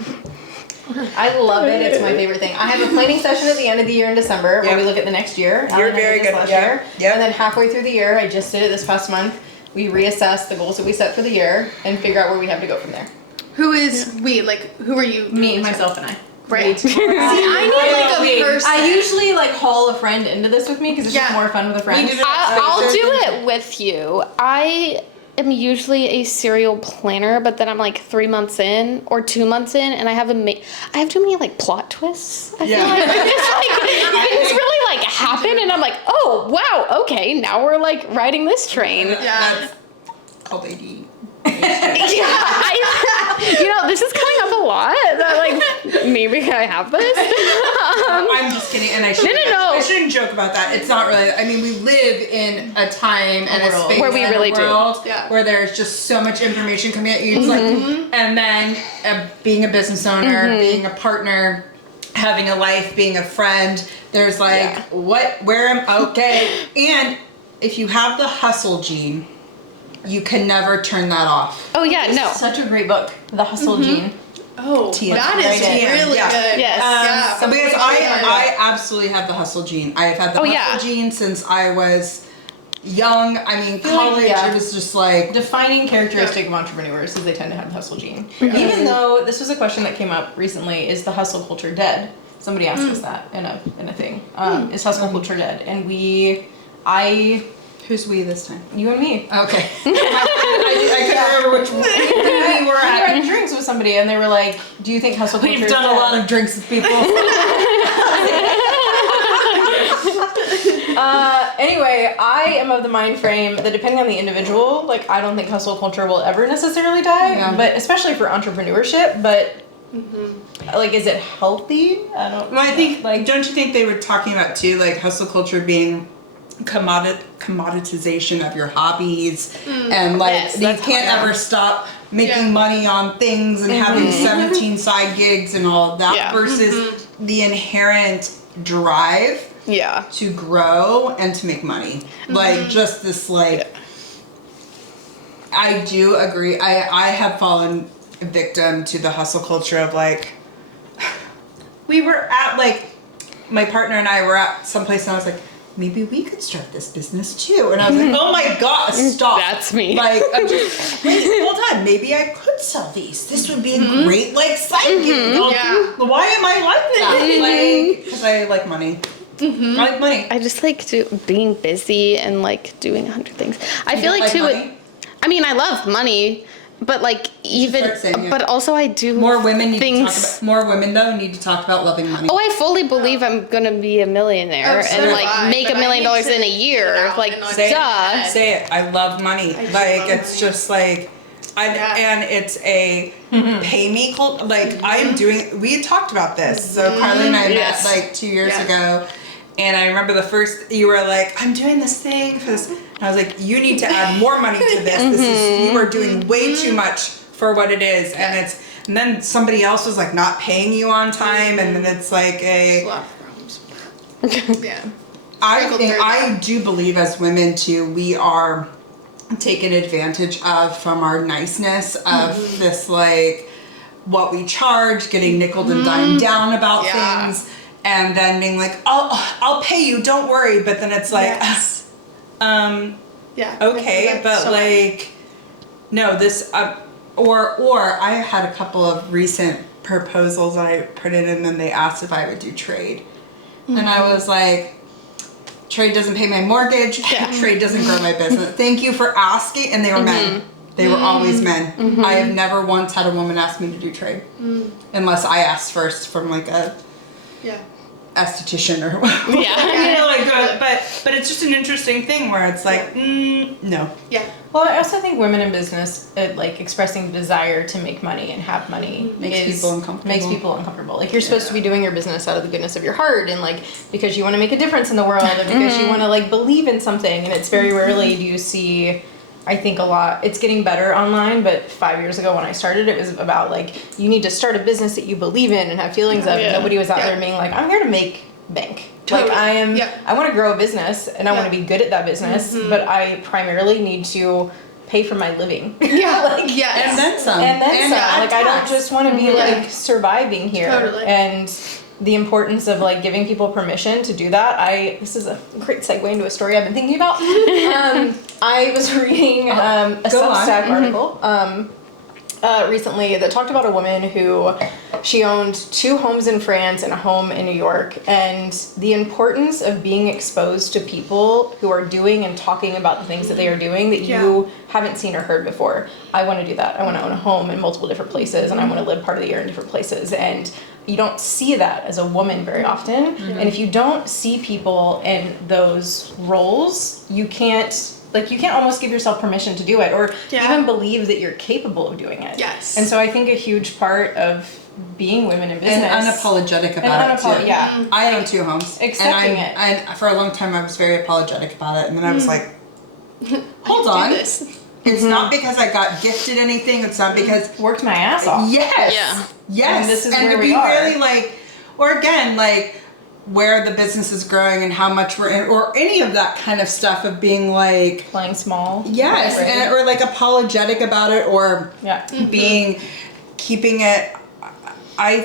I love it. It's my favorite thing. I have a planning session at the end of the year in December where Yep. we look at the next year. You're Alan and I very did this good. last Yep. year. Yep. And then halfway through the year, I just did it this past month. We reassess the goals that we set for the year and figure out where we have to go from there. Who is we? Like, who are you? Me, myself, and I. Right. See, I I need like a person. I usually like haul a friend into this with me because it's just Yeah. more fun with a friend. We did it. I'll do it with you. I am usually a serial planner, but then I'm like 3 months in or 2 months in, and I have I have too many like plot twists. I feel Yeah. like it's like things really like happen, and I'm like, oh wow, okay, now we're like riding this train. Yeah. That's called AD. Yeah, this is coming up a lot. That like maybe I have this. I'm just kidding, and I shouldn't. no. I shouldn't joke about that. It's not really. I mean, we live in a time and a world. space Where we and a really do. world Yeah. where there's just so much information coming at you. It's like, and then being a business owner, being a partner, having a life, being a friend. There's like, Yeah. where am okay? And if you have the hustle gene, you can never turn that off. Oh yeah, no. Such a great book, The Hustle Gene. Oh, TM. that is TM, really yeah. good. Yes. Yeah. So because Yeah. I absolutely have the hustle gene. I have had the Oh, hustle yeah. gene since I was young. I mean, feel like, college, yeah. it was just like, Defining characteristic of entrepreneurs is they tend to have the hustle gene. Even though this was a question that came up recently, is the hustle culture dead? Somebody asked us that in a thing. Is hustle culture dead? And who's we this time? you and me. Okay. I couldn't remember which one we were We were at. having drinks with somebody, and they were like, "Do you think hustle culture?" We've done a lot of drinks with people. Anyway, I am of the mind frame that depending on the individual, like I don't think hustle culture will ever necessarily die, Yeah. but especially for entrepreneurship. But like, is it healthy? I don't. Well, I think, like don't you think they were talking about too, like hustle culture being commoditization of your hobbies, and like Yes, you that's can't how I am. ever stop making Yeah. money on things and having 17 side gigs and all of that Yeah. versus the inherent drive Yeah. to grow and to make money. Like just this like I do agree. I have fallen victim to the hustle culture of like we were at like my partner and I were at someplace and I was like, maybe we could start this business too. And I was like, oh my god, stop. That's me. Like I'm just wait, hold on, maybe I could sell these. This would be a great like side gig. Yeah. Why am I like that? Like because I like money. I like money. I just like being busy and like doing 100 things. I feel don't like like too. money? I mean, I love money, but like even, start saying it. but also I do More women need things. to talk about more women though need to talk about loving money. Oh, I fully believe I'm gonna be a millionaire Oh, so and do like I, make but $1 I million need to in a get year. it out Like, and, like, Say duh. it. Say it. I love money. I just Like love it's money. just like and it's a pay me cult. Like I am doing. We had talked about this. So Carly and I Yes. met like 2 years Yeah. ago, and I remember the first you were like, "I'm doing this thing for this." And I was like, "You need to add more money to this. This is you are doing way too much for what it is." And it's and then somebody else was like not paying you on time, and then it's like A lot of problems. Yeah. I do believe as women too, we are taken advantage of from our niceness of this, like, what we charge, getting nickel and dime down about things, and then being like, I'll pay you, don't worry. But then it's like, yeah. okay, but so like, no, this, or I had a couple of recent proposals that I put in, and then they asked if I would do trade, and I was like, trade doesn't pay my mortgage. Trade doesn't grow my business. Thank you for asking. And they were men. They were always men. I have never once had a woman ask me to do trade, unless I asked first from like a esthetician or whatever. You know, like, but it's just an interesting thing where it's like, no. Yeah. Well, I also think women in business, like expressing the desire to make money and have money Makes people uncomfortable. Like, you're supposed to be doing your business out of the goodness of your heart, and like because you want to make a difference in the world, and because you want to like believe in something. And it's very rarely do you see. I think a lot. It's getting better online, but 5 years ago when I started, it was about like you need to start a business that you believe in and have feelings of. Nobody was out there being like, I'm here to make bank. Totally. Like I want to grow a business and I want to be good at that business, but I primarily need to pay for my living. And then some. And then some. Like, I don't just want to be like surviving here. Totally. And the importance of like giving people permission to do that. This is a great segue into a story I've been thinking about. I was reading a Substack article recently that talked about a woman who she owned 2 homes in France and a home in New York, and the importance of being exposed to people who are doing and talking about the things that they are doing that you haven't seen or heard before. I want to do that. I want to own a home in multiple different places, and I want to live part of the year in different places. And you don't see that as a woman very often. And if you don't see people in those roles, you can't almost give yourself permission to do it, or even believe that you're capable of doing it. Yes. And so I think a huge part of being women in business, and unapologetic about it too. Yeah. I own 2 homes. Accepting it. And for a long time I was very apologetic about it, and then I was like, hold on. It's not because I got gifted anything. It's not because worked my ass off. Yes. And this is where to be really like, or again, like where the business is growing and how much we're in, or any of that kind of stuff of being like playing small. Yes, and, or like apologetic about it, or keeping it. I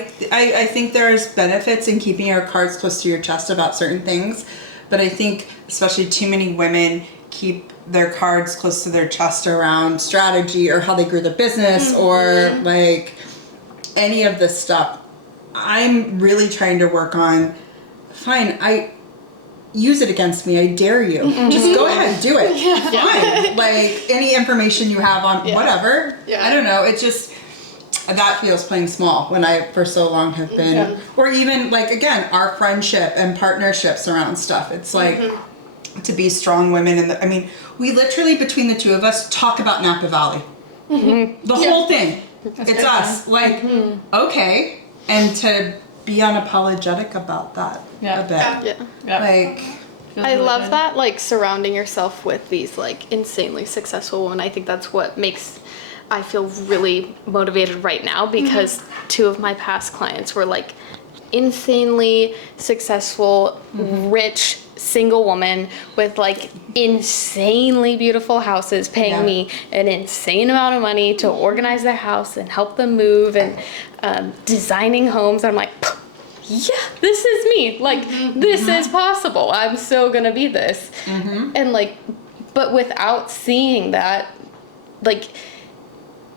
think there's benefits in keeping your cards close to your chest about certain things, but I think especially too many women keep their cards close to their chest around strategy or how they grew their business or like any of this stuff. I'm really trying to work on, fine, I use it against me, I dare you. Just go ahead and do it. Fine. Like any information you have on whatever. I don't know. It just, that feels playing small when I for so long have been, or even like, again, our friendship and partnerships around stuff. It's like, to be strong women I mean, we literally between the 2 of us talk about Napa Valley. The whole thing. It's us. Like, okay. And to be unapologetic about that a bit. Like, I love that, like, surrounding yourself with these, like, insanely successful women. I think that's what makes I feel really motivated right now, because 2 of my past clients were, like, insanely successful, rich, single woman with like insanely beautiful houses paying me an insane amount of money to organize their house and help them move, and designing homes. I'm like, yeah, this is me. Like, this is possible. I'm so gonna be this. And like, but without seeing that, like,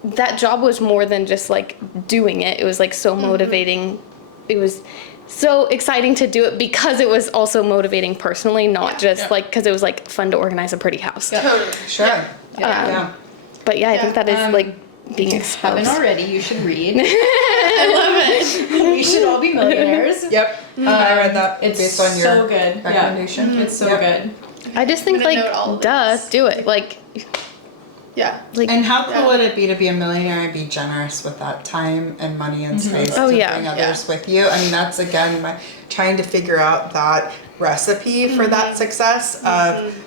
that job was more than just like doing it. It was like so motivating. It was so exciting to do it because it was also motivating personally, not just like because it was like fun to organize a pretty house. Totally. Sure. But yeah, I think that is like being exposed. Haven't already, you should read. I love it. We should all be millionaires. I read that. It's based on your so good. recommendation. It's so good. I just think like, do it. Like, like, and how cool would it be to be a millionaire and be generous with that time and money and space to bring others with you? I mean, that's again my trying to figure out that recipe for that success of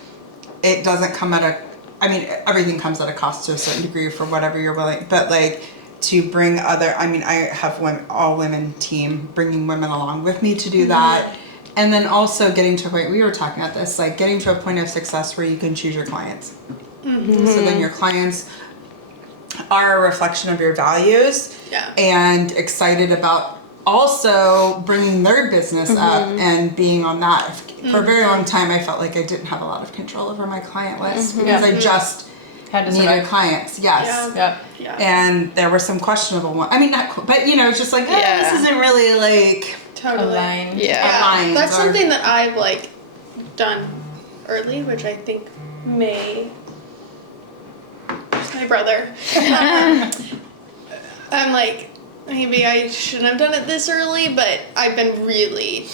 it doesn't come at a, I mean, everything comes at a cost to a certain degree for whatever you're willing, but like to bring other, I mean, I have all women team, bringing women along with me to do that. And then also getting to a point, we were talking about this, like getting to a point of success where you can choose your clients. So then your clients are a reflection of your values, and excited about also bringing their business up and being on that. For a very long time, I felt like I didn't have a lot of control over my client list because I just Had to needed survive. clients. Yes. Yeah. And there were some questionable ones. I mean, but it's just like, this isn't really like Totally. Aligned. aligned. That's or- something that I've like done early, which I think may. Just my brother. I'm like, maybe I shouldn't have done it this early, but I've been really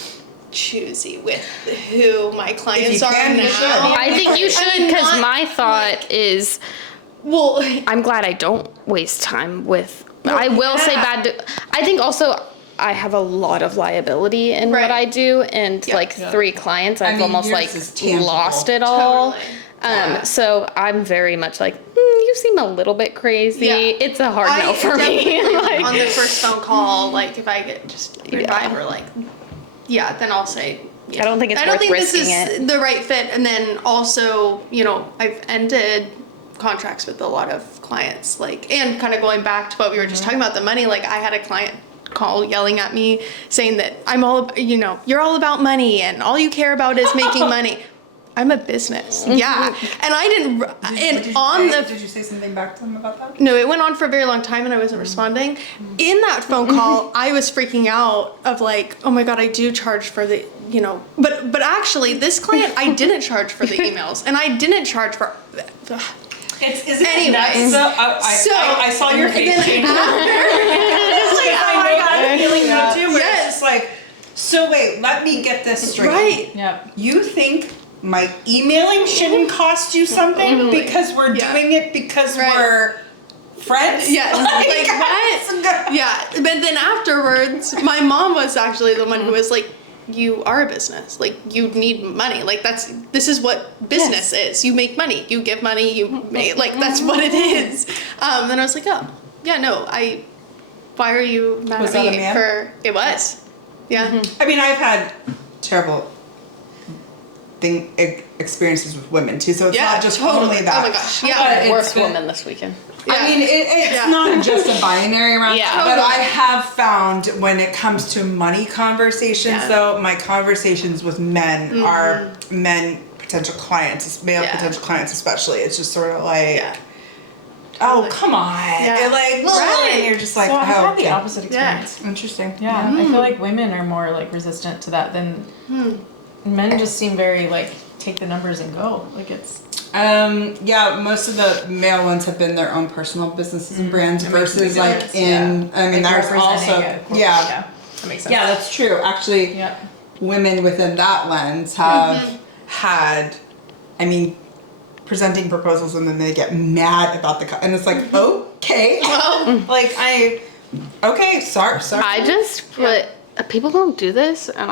choosy with who my clients are can, now. you should. I think you should, I'm because not, my thought is, well, I'm glad I don't waste time with. I will say I think also I have a lot of liability in what I do, and like 3 clients, I've mean, almost yours like is tangible. lost it all. Totally. So I'm very much like, you seem a little bit crazy. Yeah. It's a hard no for me. definitely, Like, on the first phone call, like if I get just a vibe or like, then I'll say. I don't think it's worth this risking is it. the right fit. And then also, I've ended contracts with a lot of clients, like, and kind of going back to what we were just talking about, the money. Like, I had a client call yelling at me saying that I'm all, you're all about money and all you care about is making money. I'm a business. Yeah. And I didn't, Did you say something back to them about that? no, it went on for a very long time and I wasn't responding. In that phone call, I was freaking out of like, oh my God, I do charge for the, but actually this client, I didn't charge for the emails and I didn't charge for, Isn't Anyways. it nuts? I saw your face then change. after- Oh my God, I'm feeling that too. Where Yes. it's just like, so wait, let me get this straight. right. Yep. You think my emailing shouldn't cost you something because we're doing it because Right. we're friends? Yeah, like what? Yeah, but then afterwards, my mom was actually the one who was like, "You are a business. Like you need money. Like this is what business is. You make money. You give money. You make like that's what it is." Then I was like, "Oh, yeah, no. Why are you mad Was at that me a man? for it was?" Yeah. I mean, I've had terrible experiences with women too, so it's Yeah, not just totally. only that. Oh my gosh, yeah. But it's worst been- woman this weekend. I mean, it's Yeah. not just a binary around Yeah. that, but Totally. I have found when it comes to money conversations, Yeah. though, my conversations with men are men potential clients, male Yeah. potential clients especially. It's just sort of like, Yeah. oh, Totally. come on. Yeah. And like, Right. and you're just like, So I've oh, had the okay. opposite Yeah. experience. Interesting. Yeah, I feel like women are more like resistant to that than men. Just seem very like take the numbers and go. Like it's Yeah, most of the male ones have been their own personal businesses and brands That makes versus big like difference, in, yeah. I mean, Like there's representing also, a corporate- yeah. that makes sense. Yeah, that's true. Actually, Yeah. women within that lens have had, I mean, presenting proposals and then they get mad about and it's like, okay. Like, okay, sorry. I just put, people don't do this, and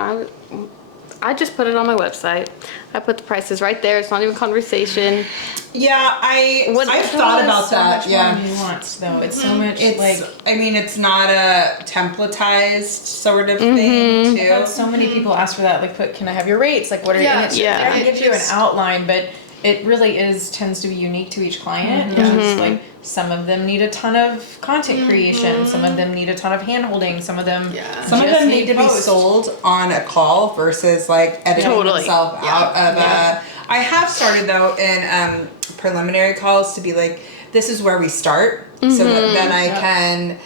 I just put it on my website. I put the prices right there. It's not even conversation. Yeah, I've thought about that. Yeah. Nuanced though. It's so much It's, like I mean, it's not a templatized sort of thing, too. I've had so many people ask for that. Like, can I have your rates? Like, what are Yeah. and it's, Yeah. It gives you an outline, but it really tends to be unique to each client. Mm-hmm. It's just like some of them need a ton of content creation, some of them need a ton of hand holding, some of them Some of just them need to be post. sold on a call versus like editing Totally. themselves out of I have started though in preliminary calls to be like, this is where we start, so that then I can,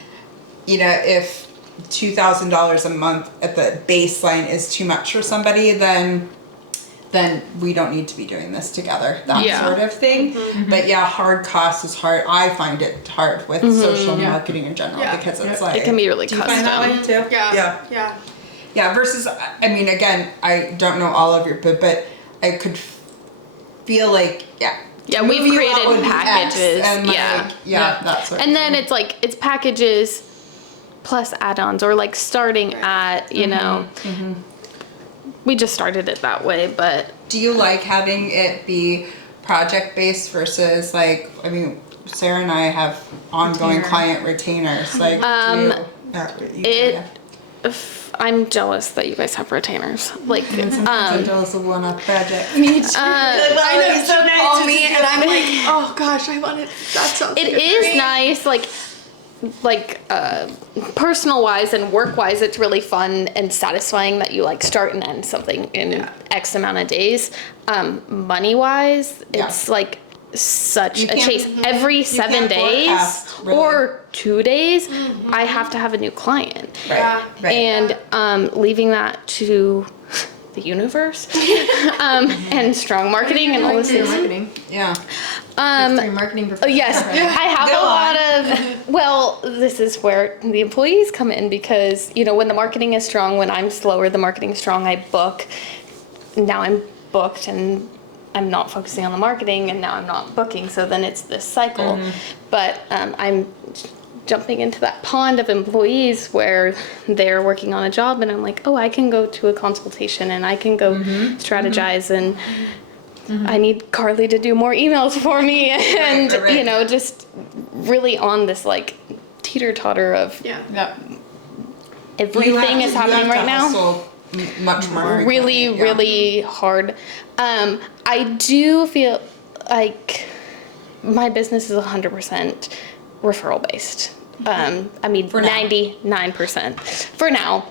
if $2,000 a month at the baseline is too much for somebody, then we don't need to be doing this together, that Yeah. sort of thing. But yeah, hard costs is hard. I find it hard with social marketing in general because it's like, It can be really do you find that way custom. too? Yeah. Yeah, versus, I mean, again, I don't know all of your, but I could feel like, Yeah, move we've you out created would be X, packages. and like, Yeah. that sort of And then thing. it's like, it's packages plus add-ons, or like starting at, we just started it that way, but Do you like having it be project-based versus like, I mean, Sarah and I have ongoing client retainers. Like, I'm jealous that you guys have retainers. Like, sometimes I'm jealous of one-off projects. Me too. I know, he's so nice. Call me and I'm like, oh gosh, I want it. That sounds it good. is nice, personal wise and work wise, it's really fun and satisfying that you like start and end something in X amount of days. Money wise, it's like such a chase. Every 7 days forecast, really. or 2 days, I have to have a new client. Right. And leaving that to the universe and strong marketing and all those things. Marketing. Yeah. Marketing professional. Yes, I have a lot of, well, this is where the employees come in because, when the marketing is strong, when I'm slower, the marketing is strong, I book. Now I'm booked and I'm not focusing on the marketing and now I'm not booking. So then it's this cycle. But I'm jumping into that pond of employees where they're working on a job and I'm like, oh, I can go to a consultation and I can go strategize and I need Carly to do more emails for me and just really on this like teeter-totter of everything is happening right now. Much more Really, really hard. I do feel like my business is 100% referral based. I mean, For now. 99% for now.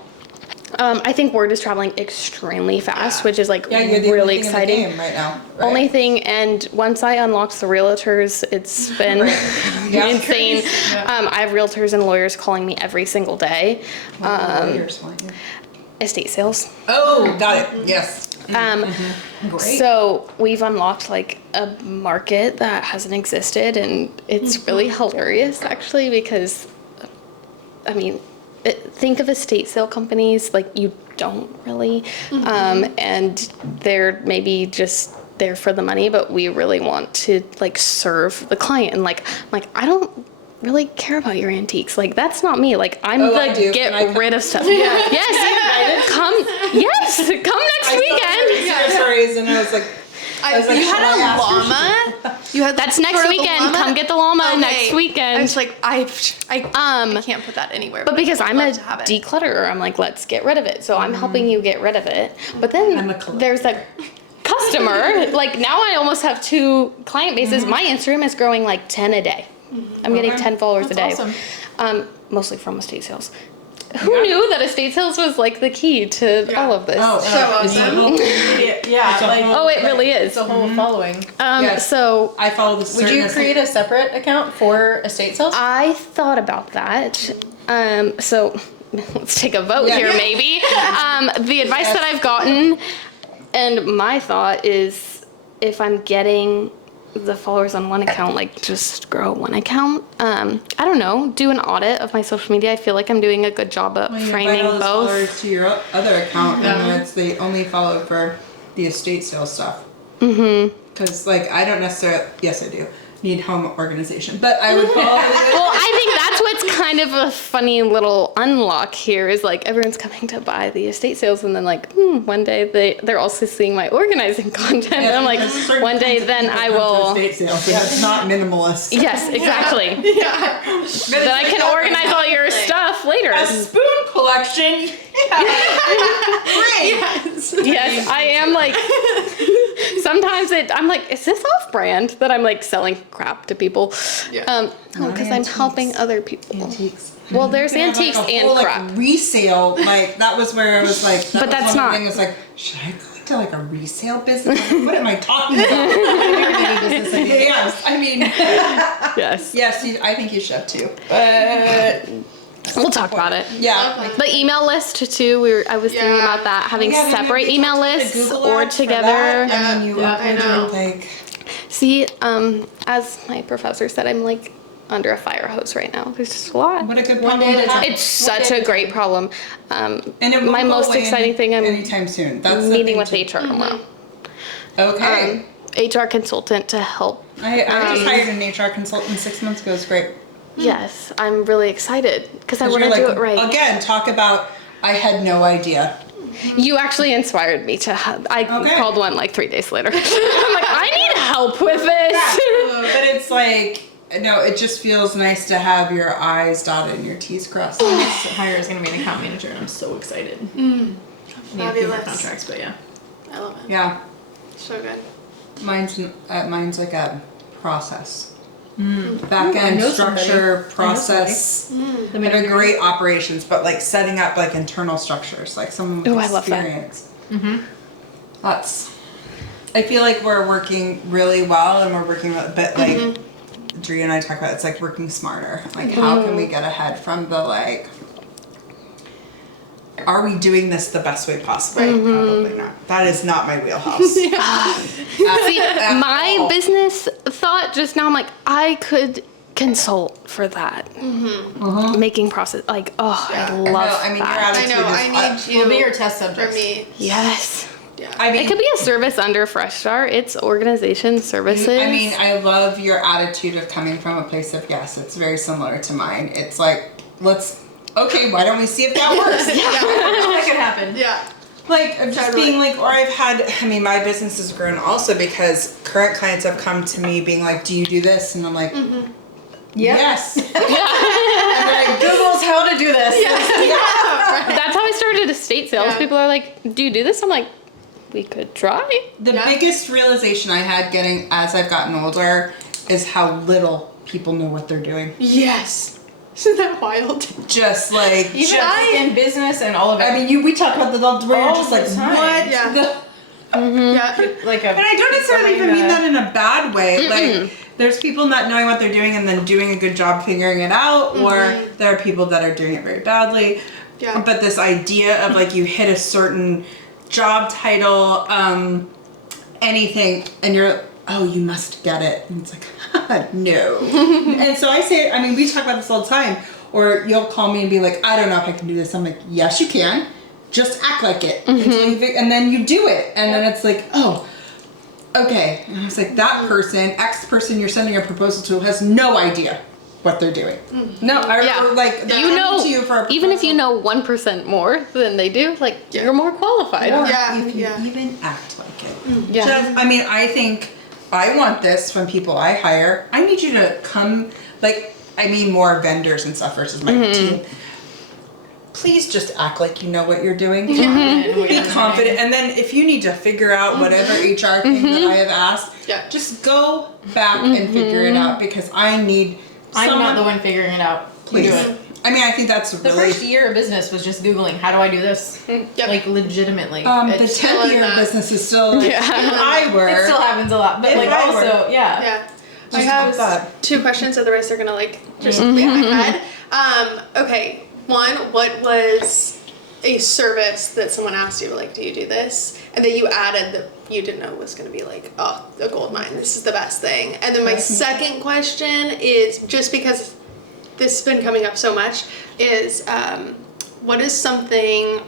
I think word is traveling extremely fast, which is like you're the really only thing exciting. in the game right now. Right? Only thing, and once I unlocked the realtors, it's been insane. I have realtors and lawyers calling me every single day. Lawyers want you. Estate sales. Oh, got it. Yes. Great. So we've unlocked like a market that hasn't existed, and it's really hilarious actually because, I mean, think of estate sale companies like you don't really, and they're maybe just there for the money, but we really want to like serve the client and like I don't really care about your antiques. Like that's not me. Like I'm the get rid of stuff. Yes. Come next weekend. Stories and I was like, you had a llama. That's next weekend. Come get the llama next weekend. I was like, I can't put that anywhere. But because I'm a love to have it. declutterer, I'm like, let's get rid of it. So I'm helping you get rid of it. But then there's a customer. Like now I almost have 2 client bases. My Instagram is growing like 10 a day. I'm getting 10 followers a day. Awesome. Mostly from estate sales. Who knew that estate sales was like the key to all of this? It really is. It's a whole following. So I follow the. Would you create a separate account for estate sales? I thought about that. So let's take a vote here, maybe. The advice that I've gotten, and my thought is, if I'm getting the followers on one account, like just grow one account. I don't know, do an audit of my social media. I feel like I'm doing a good job at framing both. Followers to your other account, and then they only follow for the estate sales stuff. Because like I don't necessarily. Yes, I do need home organization, but I would follow. Well, I think that's what's kind of a funny little unlock here is like everyone's coming to buy the estate sales, and then like one day they're also seeing my organizing content, and I'm like, one day then I will. Estate sales, and it's not minimalist. Yes, exactly. Then I can organize all your stuff later. A spoon collection. Great. Yes, I am like. Sometimes I'm like, is this off-brand that I'm like selling crap to people? No, because I'm helping other people. Antiques. Well, there's antiques like a and whole, crap. Like, resale, like that was where I was like. But that's not. Thing was like, should I go into like a resale business? What am I talking about? Yes, I mean. Yes. Yes, I think you should too. But we'll talk about it. yeah. The email list too. I was thinking about that, having separate email lists or together. And then you upload like. See, as my professor said, I'm like under a fire hose right now. There's just a lot. What a good problem to have. It's such a great problem. And it won't my go most away exciting thing, I'm anytime soon. That's meeting with HR tomorrow. Okay. HR consultant to help. I just hired an HR consultant 6 months ago. It's great. Yes, I'm really excited because I want to You're do like, it right. Again, talk about. I had no idea. You actually inspired me to. I called one like 3 days later. I'm like, I need help with this. But it's like No, it just feels nice to have your I's dotted and your T's crossed. My next hire is going to be an account manager, and I'm so excited. Need a few more Fabulous. contracts, but yeah. I love it. Yeah, So good. mine's like a process. I Back end know structure, somebody. process. The Like a great operations, but like setting up like internal structures, like someone with Ooh, I love that. experience. I feel like we're working really well, and we're working a bit like Drea and I talk about. It's like working smarter. Like, how can we get ahead from the like? Are we doing this the best way possible? Probably not. That is not my wheelhouse. See, my all. business thought just now, I'm like, I could consult for that. Making process, like, oh, I love No, I mean, your that. I attitude know. is. I need you. We'll be your test for subjects. me. Yes. Yeah. I mean, It could be a service under Fresh Start. It's organization services. I mean, I love your attitude of coming from a place of yes. It's very similar to mine. It's like, okay, why don't we see if that works? That could happen. Yeah. Like, of just Totally. being like, or I've had, I mean, my business has grown also because current clients have come to me being like, do you do this? And I'm like, yes. And like, Google's how to do this. That's how I started estate sales. Yeah. People are like, do you do this? I'm like, we could try. the Yeah. biggest realization I had getting as I've gotten older is how little people know what they're doing. Yes. Isn't that wild? Just like, Even in business and all of it. I mean, we talk about the where you're All just the like, time. what? Yeah. the- Yeah. like a, And I don't necessarily even mean that in a bad way. Like, there's people not knowing what they're doing and then doing a good job figuring it out, or there are people that are doing it very badly. Yeah. But this idea of like you hit a certain job title, anything, and you're, oh, you must get it. And it's like, no. And so I say, I mean, we talk about this all the time. Or you'll call me and be like, I don't know if I can do this. I'm like, yes, you can. Just act like it. Until you and then you do it. And then it's like, oh, okay. And I was like, that person, X person you're sending a proposal to has no idea what they're doing. No, or like, they're You coming know, to you for a even if you proposal. know 1% more than they do, like, you're more qualified. Or Yeah, if you yeah. even act like it. Yeah. Just, I mean, I think I want this from people I hire. I need you to come, like, I mean more vendors and stuff versus my team. Please just act like you know what you're doing. Be confident. And then if you need to figure out whatever HR thing that I have asked, just go back and figure it out because I need I'm someone. not the one figuring it out. You Please. do it. I mean, I think that's The really... first year of business was just Googling, how do I do this? Yep. Like, legitimately. the It's- 10th year that. business is still like, if I were... it still happens a lot, but If like I were- also, yeah. Yeah. I Just have put that. 2 questions, otherwise they're gonna like just be in my head. Okay, one, what was a service that someone asked you, like, do you do this? And that you added that you didn't know was gonna be like, oh, a gold mine, this is the best thing. And then my second question is, just because this has been coming up so much, is what is something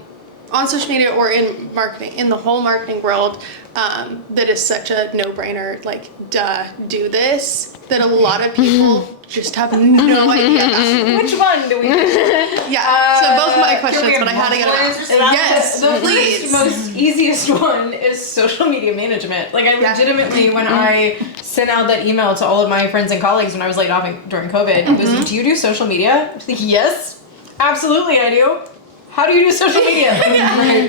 on social media or in marketing, in the whole marketing world, that is such a no-brainer, like, duh, do this, that a lot of people just have no idea about. Which one do we do? Yeah, so both my questions, we have but I had to get multiple it out. answers? Yes, The please. most easiest one is social media management. Like, I legitimately, when I sent out that email to all of my friends and colleagues when I was laid off during COVID, it was, do you do social media? I was like, yes, absolutely I do. How do you do social media?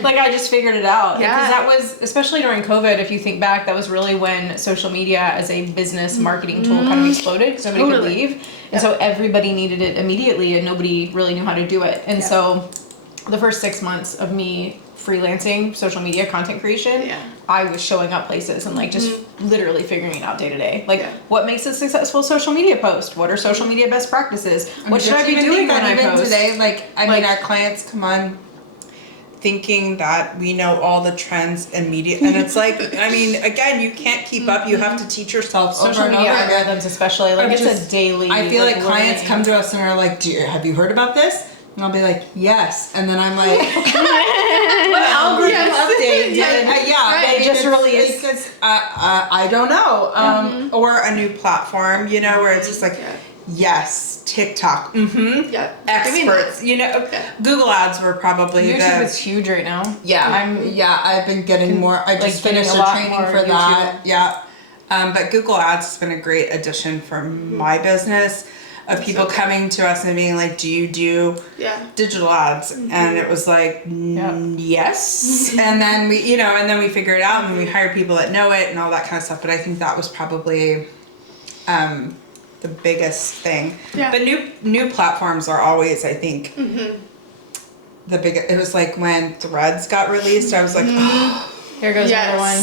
Like, I just figured it out. Yeah. Because that was, especially during COVID, if you think back, that was really when social media as a business marketing tool kind of exploded because nobody could leave. And so everybody needed it immediately and nobody really knew how to do it. And so the first 6 months of me freelancing social media content creation, I was showing up places and like just literally figuring it out day to day. Like, what makes a successful social media post? What are social media best practices? What should I be doing when I post? Today, like, I mean, our clients come on thinking that we know all the trends immediately, and it's like, I mean, again, you can't keep up. You have to teach yourself Social over and media over again. algorithms, especially, like, I'm it's just- a daily. I feel like clients learning. come to us and are like, have you heard about this? And I'll be like, yes. And then I'm like, what algorithm update? It just really is. Because I don't know. Or a new platform, you know, where it's just like, yes, TikTok, Yeah. experts, you know. Google ads were probably YouTube the... is huge right now. I've been getting more. I just getting finished a a lot training more for that. YouTube. Yeah. But Google Ads has been a great addition for my business of people coming to us and being like, do you do digital ads? And it was like, yes. And then we figure it out and we hire people that know it and all that kind of stuff. But I think that was probably the biggest thing. Yeah. But new platforms are always, I think, the biggest. It was like when Threads got released, I was like, oh. Here goes another one.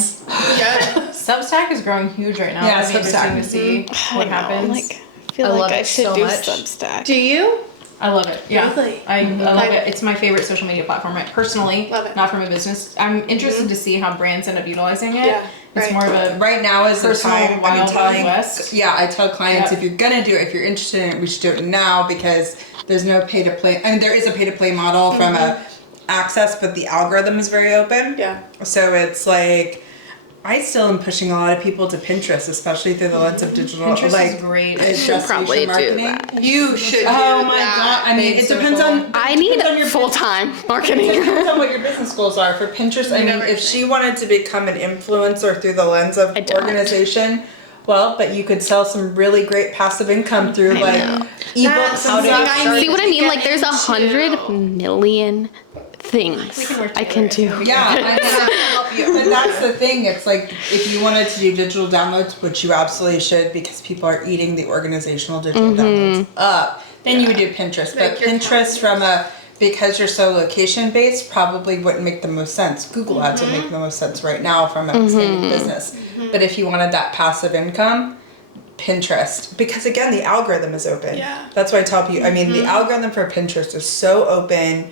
Yeah. Substack is growing huge right now. Yeah, It'll be interesting to see what happens. Like, I feel like I should do Substack. Do you? I love it. Yeah. Really? I love it. It's my favorite social media platform, right? Personally, love it. Not from a business. I'm interested to see how brands end up utilizing it. Yeah. It's more of a right now is the personal time. Wild West. I tell clients if you're gonna do it, if you're interested in it, we should do it now because there's no pay to play. I mean, there is a pay to play model from a access, but the algorithm is very open. Yeah. So it's like I still am pushing a lot of people to Pinterest, especially through the lens of digital. Pinterest is great. I should probably do that. You should. Oh my god! I mean, it depends on. I need full-time marketing. It depends on what your business goals are. For Pinterest, I mean, if she wanted to become an influencer through the lens of organization, well, but you could sell some really great passive income through like ebooks. See what I mean? Like, there's 100 million things I can do. Yeah, I mean, I can help you. But that's the thing. It's like if you wanted to do digital downloads, which you absolutely should, because people are eating the organizational digital downloads up, then you would do Pinterest. But Pinterest because you're so location based, probably wouldn't make the most sense. Google Ads would make the most sense right now from an expanding business. But if you wanted that passive income, Pinterest, because again, the algorithm is open. Yeah. That's why I tell people, I mean, the algorithm for Pinterest is so open.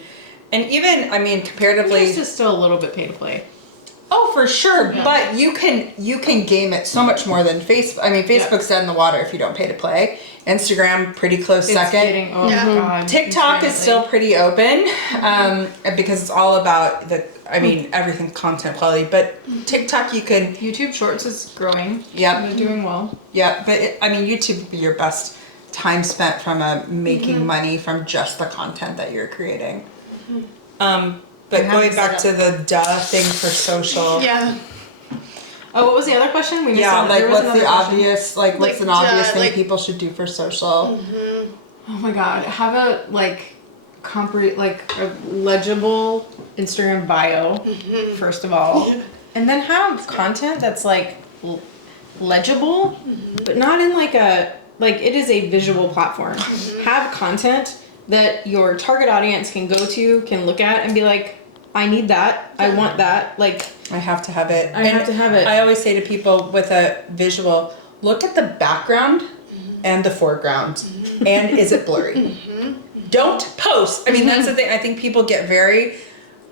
And even, I mean, comparatively, Pinterest is still a little bit pay to play. oh, for sure. Yeah. But you can game it so much more than Facebook. I mean, Facebook's dead in the water if you don't pay to play. Instagram, pretty close second. God, TikTok is still pretty open because it's all about everything content quality. But TikTok, you can. YouTube Shorts is growing. Yep. They're doing well. Yeah, but YouTube would be your best time spent from making money from just the content that you're creating. But going back to the thing for social. Yeah. Oh, what was the other question? We missed what's the obvious, what's an obvious thing people should do for social? Oh my god, have a a legible Instagram bio first of all, and then have content that's legible, but not in it is a visual platform. Have content that your target audience can go to, can look at, and be like, I need that. I want that. I have to have it. I have to have it. I always say to people with a visual, look at the background and the foreground. And is it blurry? Don't post. I mean, that's the thing. I think people get very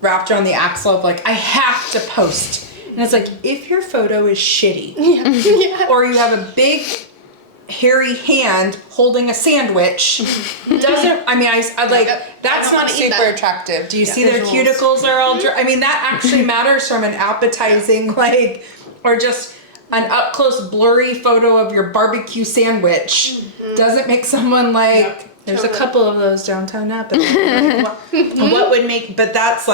wrapped around the axle of I have to post. And it's like, if your photo is shitty, or you have a big hairy hand holding a sandwich that's not super attractive. Do you see their cuticles are all I mean, that actually matters from an appetizing or just an up close blurry photo of your barbecue sandwich doesn't make someone there's a couple of those downtown Napa. What would make, but that's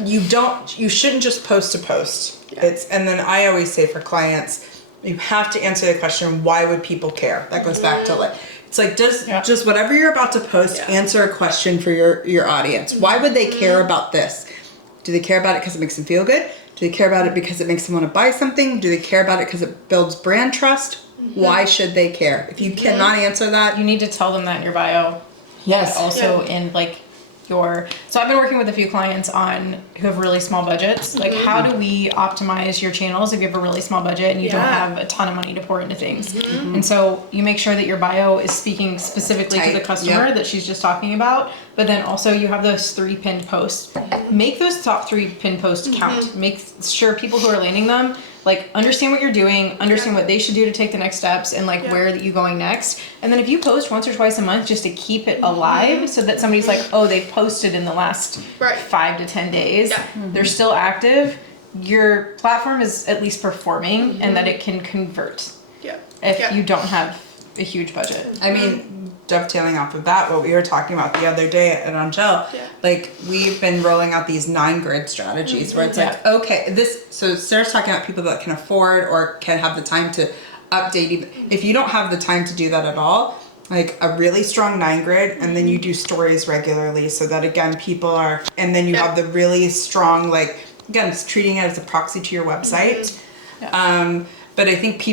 you shouldn't just post to post. And then I always say for clients, you have to answer the question, why would people care? That goes back to does just whatever you're about to post answer a question for your audience? Why would they care about this? Do they care about it because it makes them feel good? Do they care about it because it makes them want to buy something? Do they care about it because it builds brand trust? Why should they care? If you cannot answer that, you need to tell them that in your bio. Yes. Also in so I've been working with a few clients who have really small budgets. How do we optimize your channels if you have a really small budget and you don't have a ton of money to pour into things? And so you make sure that your bio is speaking specifically to the customer that she's just talking about, but then also you have those 3 pinned posts. Make those top 3 pinned posts count. Make sure people who are landing them understand what you're doing, understand what they should do to take the next steps, and where are you going next. And then if you post once or twice a month just to keep it alive so that somebody's they've posted in the last 5 to 10 days, they're still active, your platform is at least performing and that it can convert if you don't have a huge budget. I mean, dovetailing off of that, what we were talking about the other day at Angel, like we've been rolling out these 9-grid strategies where it's like, okay, so Sarah's talking about people that can afford or can have the time to update. Even if you don't have the time to do that at all, like a really strong 9-grid, and then you do stories regularly so that again, people are, and then you have the really strong, like, again, it's treating it as a proxy to your website. But I think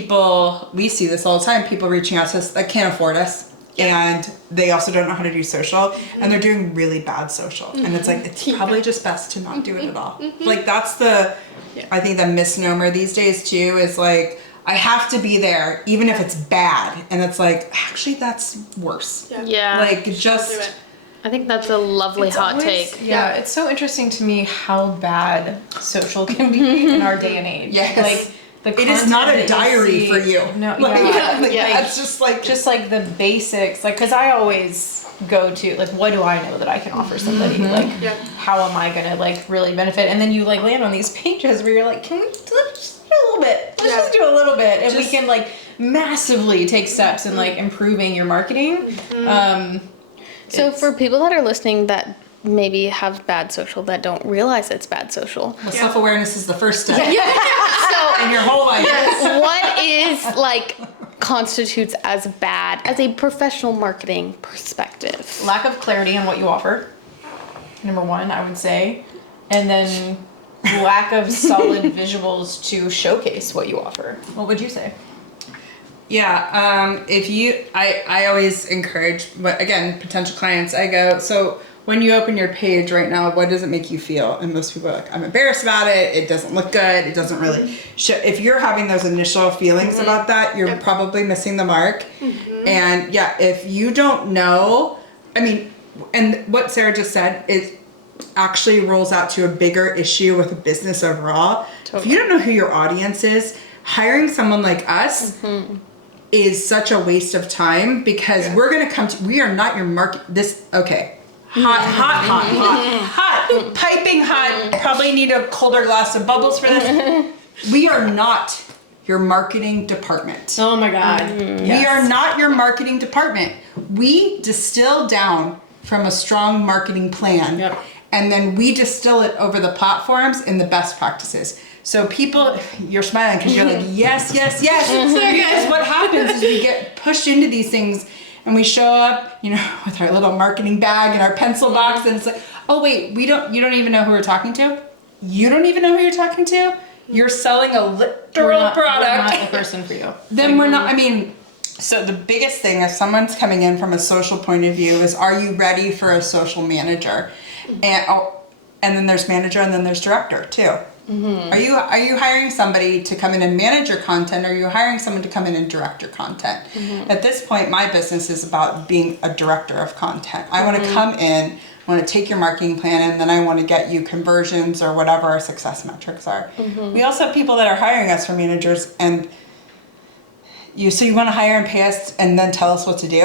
we see this all the time, people reaching out to us that can't afford us. And they also don't know how to do social, and they're doing really bad social. And it's like, it's probably just best to not do it at all. Like that's I think the misnomer these days too is like, I have to be there even if it's bad. And it's like, actually that's worse. Yeah. Like just, I think that's a lovely hot take. Yeah, it's so interesting to me how bad social can be in our day and age. Yes. Like, it is not a diary for you. No, that's just like the basics. Like, because I always go to like, what do I know that I can offer somebody? Like, how am I gonna like really benefit? And then you like land on these pages where you're like, let's just do a little bit. Let's just do a little bit, and we can like massively take steps in like improving your marketing. So for people that are listening that maybe have bad social that don't realize it's bad social. Well, self-awareness is the first step So in your whole life. what is like constitutes as bad as a professional marketing perspective? Lack of clarity on what you offer. Number one, I would say, and then lack of solid visuals to showcase what you offer. What would you say? Yeah, I always encourage, but again, potential clients, I go, so when you open your page right now, what does it make you feel? And most people are like, I'm embarrassed about it. It doesn't look good. It doesn't really show. If you're having those initial feelings about that, you're probably missing the mark. And if you don't know, I mean, and what Sarah just said is actually rolls out to a bigger issue with a business overall. Totally. If you don't know who your audience is, hiring someone like us is such a waste of time because we're going to we are not your market. Hot, piping hot. Probably need a colder glass of bubbles for this. We are not your marketing department. Oh my God. We are not your marketing department. We distill down from a strong marketing plan. And then we distill it over the platforms in the best practices. So people, you're smiling because you're like, yes. So guys, what happens is we get pushed into these things and we show up, with our little marketing bag and our pencil box, and it's like, oh wait, you don't even know who we're talking to? You don't even know who you're talking to? You're selling a literal product. We're not the person for you. Then we're not, so the biggest thing if someone's coming in from a social point of view is, are you ready for a social manager? And then there's manager and then there's director too. Are you hiring somebody to come in and manage your content, or are you hiring someone to come in and direct your content? At this point, my business is about being a director of content. I want to come in, I want to take your marketing plan, and then I want to get you conversions or whatever our success metrics are. We also have people that are hiring us for managers, and you want to hire and pay us and then tell us what to do?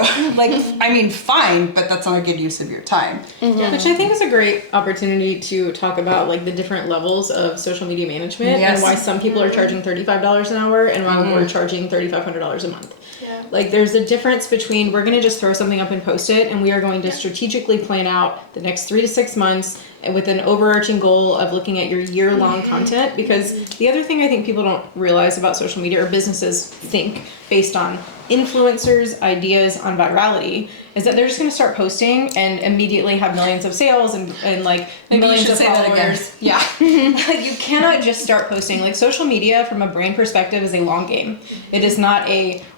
Fine, but that's not a good use of your time. Which I think is a great opportunity to talk about like the different levels of social media management and why some people are charging $35 an hour and why we're charging $3,500 a month. Like there's a difference between we're going to just throw something up and post it, and we are going to strategically plan out the next 3 to 6 months and with an overarching goal of looking at your year-long content. Because the other thing I think people don't realize about social media, or businesses think based on influencers' ideas on virality, is that they're just going to start posting and immediately have millions of sales and like millions of followers. Yeah. Like you cannot just start posting. Like social media from a brand perspective is a long game. It is not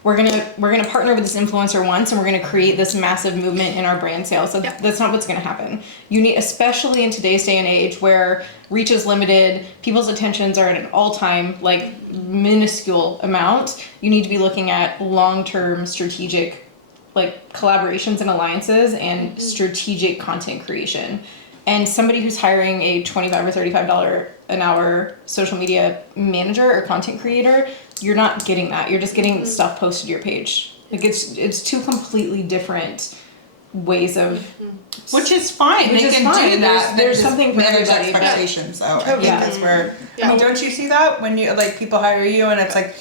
we're gonna partner with this influencer once and we're gonna create this massive movement in our brand sales. So that's not what's gonna happen. You need, especially in today's day and age where reach is limited, people's attentions are at an all-time like minuscule amount, you need to be looking at long-term strategic like collaborations and alliances and strategic content creation. And somebody who's hiring a $25 or $35 an hour social media manager or content creator, you're not getting that. You're just getting stuff posted to your page. Like it's two completely different ways of Which is fine. Which They is can fine. do that. There's but something for manage everybody, but- expectations, though. I think Yeah. that's where. I Yeah. mean, don't you see that when you like people hire you and it's like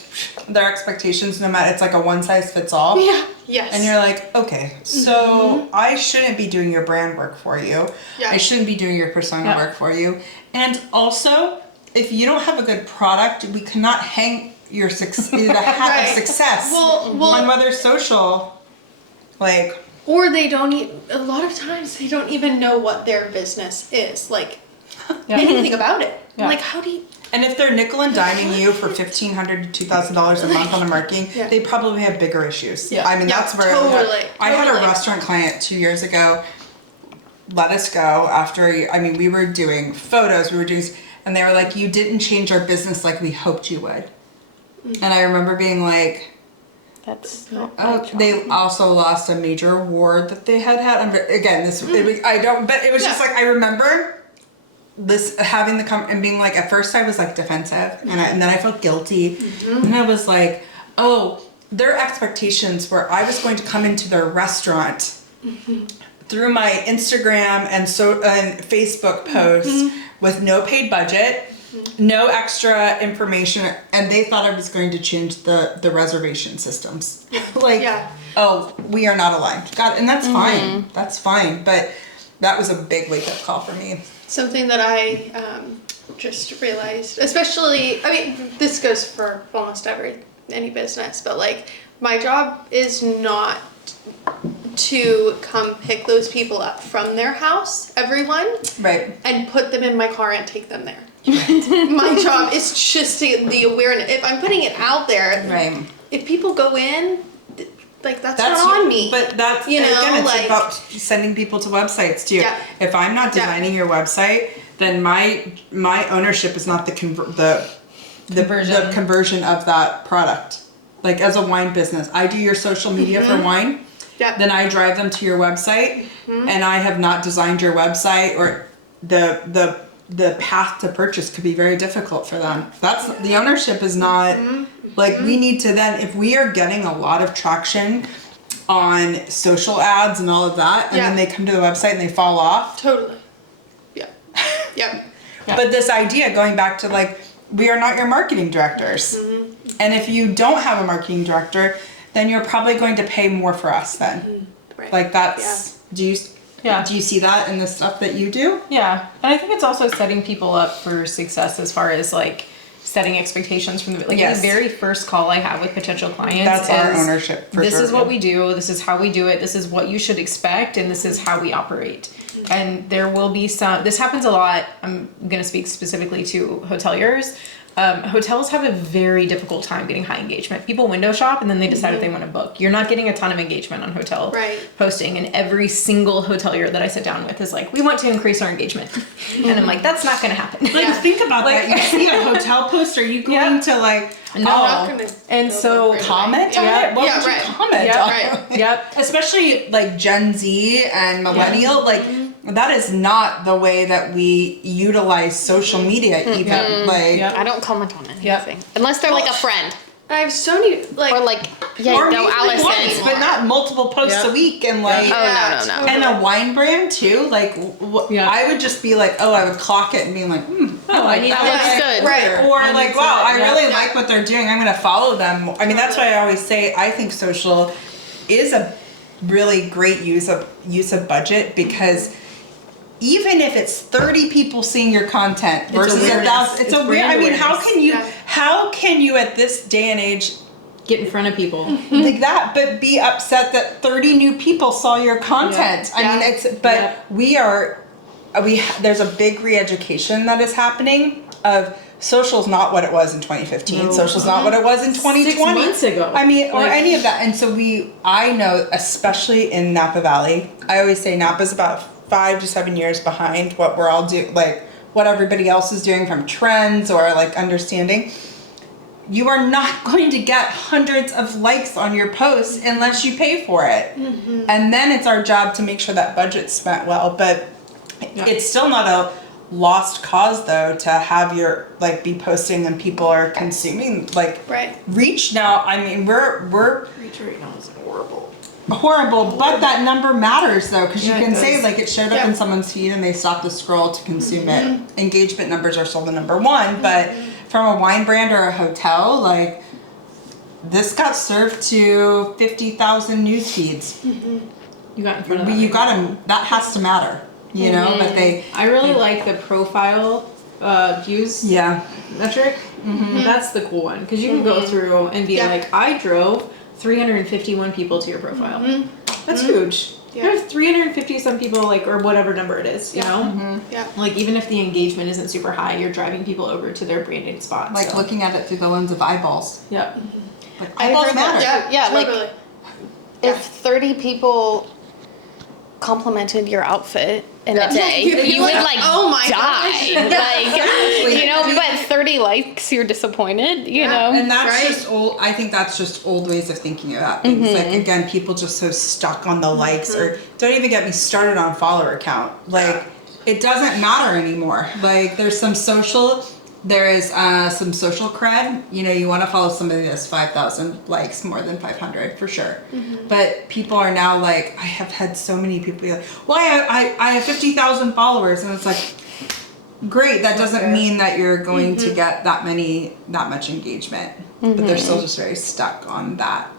their expectations, no matter it's like a one size fits all. Yeah. Yes. And you're like, okay, so I shouldn't be doing your brand work for you. Yeah. I shouldn't be doing your persona Yeah. work for you. And also, if you don't have a good product, we cannot hang your success, the hat Right. of success Well, on whether social, like. or they don't a lot of times they don't even know what their business is, like anything about it. Yeah. Like, how do you? And if they're nickel and diming you for $1,500 to $2,000 a month on the marketing, Yeah. they probably have bigger issues. Yeah. I mean, Yeah, that's where totally, I had a totally. restaurant client 2 years ago let us go after, I mean, we were doing photos, and they were like, you didn't change our business like we hoped you would. Mm-hmm. And I remember being like, That's not oh, they also lost a major award that they had. Again, I don't, but it was just Yeah. like, I remember this having the and being like, at first I was like defensive and then I felt guilty. And I was like, oh, their expectations were I was going to come into their restaurant through my Instagram and Facebook posts with no paid budget, no extra information, and they thought I was going to change the reservation systems. Like, Yeah. oh, we are not aligned. God, and that's fine. That's fine. But that was a big wake up call for me. Something that I just realized, especially, I mean, this goes for almost any business, but like my job is not to come pick those people up from their house, everyone, Right. and put them in my car and take them there. My job is just the awareness. If I'm putting it out there, Right. if people go in, like that's not on me. But that's, You know, again, it's like- about sending people to websites too. Yeah. If I'm not Yeah. designing your website, then my ownership is not the conversion of that product. Like as a wine business, I do your social media for wine. Yeah. Then I drive them to your website, and I have not designed your website, or the path to purchase could be very difficult for them. That's the ownership is not like we need to then, if we are getting a lot of traction on social ads and all of that, and Yeah. then they come to the website and they fall off. Totally. Yeah. Yep. But this idea, going back to like, we are not your marketing directors. And if you don't have a marketing director, then you're probably going to pay more for us then. Right. Like that's, do you see that in the stuff that you do? Yeah, and I think it's also setting people up for success as far as like setting expectations from the Yes. the very first call I have with potential clients. That's our is, ownership, for This sure, is what yeah. we do. This is how we do it. This is what you should expect, and this is how we operate. And there will be some. This happens a lot. I'm going to speak specifically to hoteliers. Hotels have a very difficult time getting high engagement. People window shop and then they decide if they want to book. You're not getting a ton of engagement on hotel Right. posting, and every single hotelier that I sit down with is like, we want to increase our engagement. And I'm like, that's not going to happen. Like, think about that. You see a hotel post, are you going to like, I'm not oh, gonna And go so right away. comment on Yeah. it? What Yeah, would you right. comment Yeah, on? right. Yep. Especially like Gen Z and millennial, like that is not the way that we utilize social media even. Like, Yep. I don't comment on anything. Yep. Unless they're like a friend. I have so many like Or like, yeah, or go maybe Allison. once, but not multiple posts Yeah. a week and like. Oh, no. And a wine brand too, like Yeah. I would just be like, oh, I would clock it and be like, I need That that. looks good. Right. or I like, need wow, to- I yeah. really Yeah. like what they're doing. I'm gonna follow them. I mean, that's why I always say I think social is a really great use of budget, because even if it's 30 people seeing your content versus awareness. 1,000, it's a weird. brand I mean, awareness. Yeah. how can you at this day and age Get in front of people. like that, but be upset that 30 new people saw your content? Yeah. I mean, it's but Yeah. there's a big re-education that is happening of social's not what it was in 2015. No. Social's not what it was in 2020. 6 months ago. I mean, or Like- any of that. And so I know, especially in Napa Valley, I always say Napa's about 5 to 7 years behind what we're all doing, like what everybody else is doing from trends or like understanding. You are not going to get hundreds of likes on your posts unless you pay for it. And then it's our job to make sure that budget's spent well. But it's still not a lost cause though to have your like be posting and people are consuming like Right. reach now. I mean, we're Reach right now is horrible. horrible, but that number matters though, because Yeah, you can it say does. like it showed up Yeah. in someone's feed and they stopped to scroll to consume it. Engagement numbers are still the number one, but from a wine brand or a hotel, like this got served to 50,000 news feeds. You got in front of that. You got to, that has to matter, you know, but I really like the profile views yeah. metric. That's the cool one because you can go through and be Yeah. like, I drove 351 people to your profile. That's huge. Yeah. There's 350 some people, like, or whatever number it is, you know? Yeah. Like, even if the engagement isn't super high, you're driving people over to their branded spot. Like so. looking at it through the lens of eyeballs. Yep. Like I've eyeballs heard that matter. too. Yeah, like totally. if 30 people complimented your outfit in a day, You'd be you would like, like "Oh my die. Like, you know, but 30 likes, you're disappointed, you know? And that's Right? just old. I think that's just old ways of thinking about things. Like again, people just so stuck on the likes, or don't even get me started on follower count. Like it doesn't matter anymore. Like there's some social. There is some social cred. You know, you want to follow somebody that's 5,000 likes more than 500 for sure. But people are now like, I have had so many people be like, well, I have 50,000 followers, and it's like, great. That doesn't mean that you're going to get that much engagement. But they're still just very stuck on that.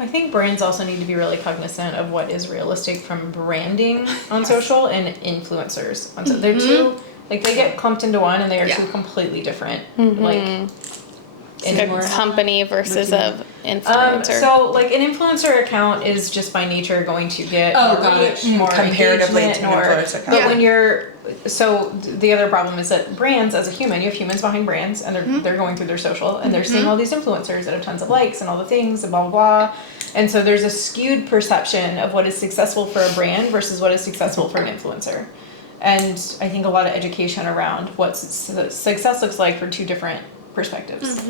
I think brands also need to be really cognizant of what is realistic from branding on social and influencers. On they're two, like they get clumped into one and they are Yeah. two completely different. Like, A company versus a influencer. so like an influencer account is just by nature going to get more reach, more comparatively to engagement, an more. influencer account. But when you're the other problem is that brands, as a human, you have humans behind brands, and they're going through their social, and they're seeing all these influencers that have tons of likes and all the things and blah blah blah, and so there's a skewed perception of what is successful for a brand versus what is successful for an influencer, and I think a lot of education around what success looks like for two different perspectives.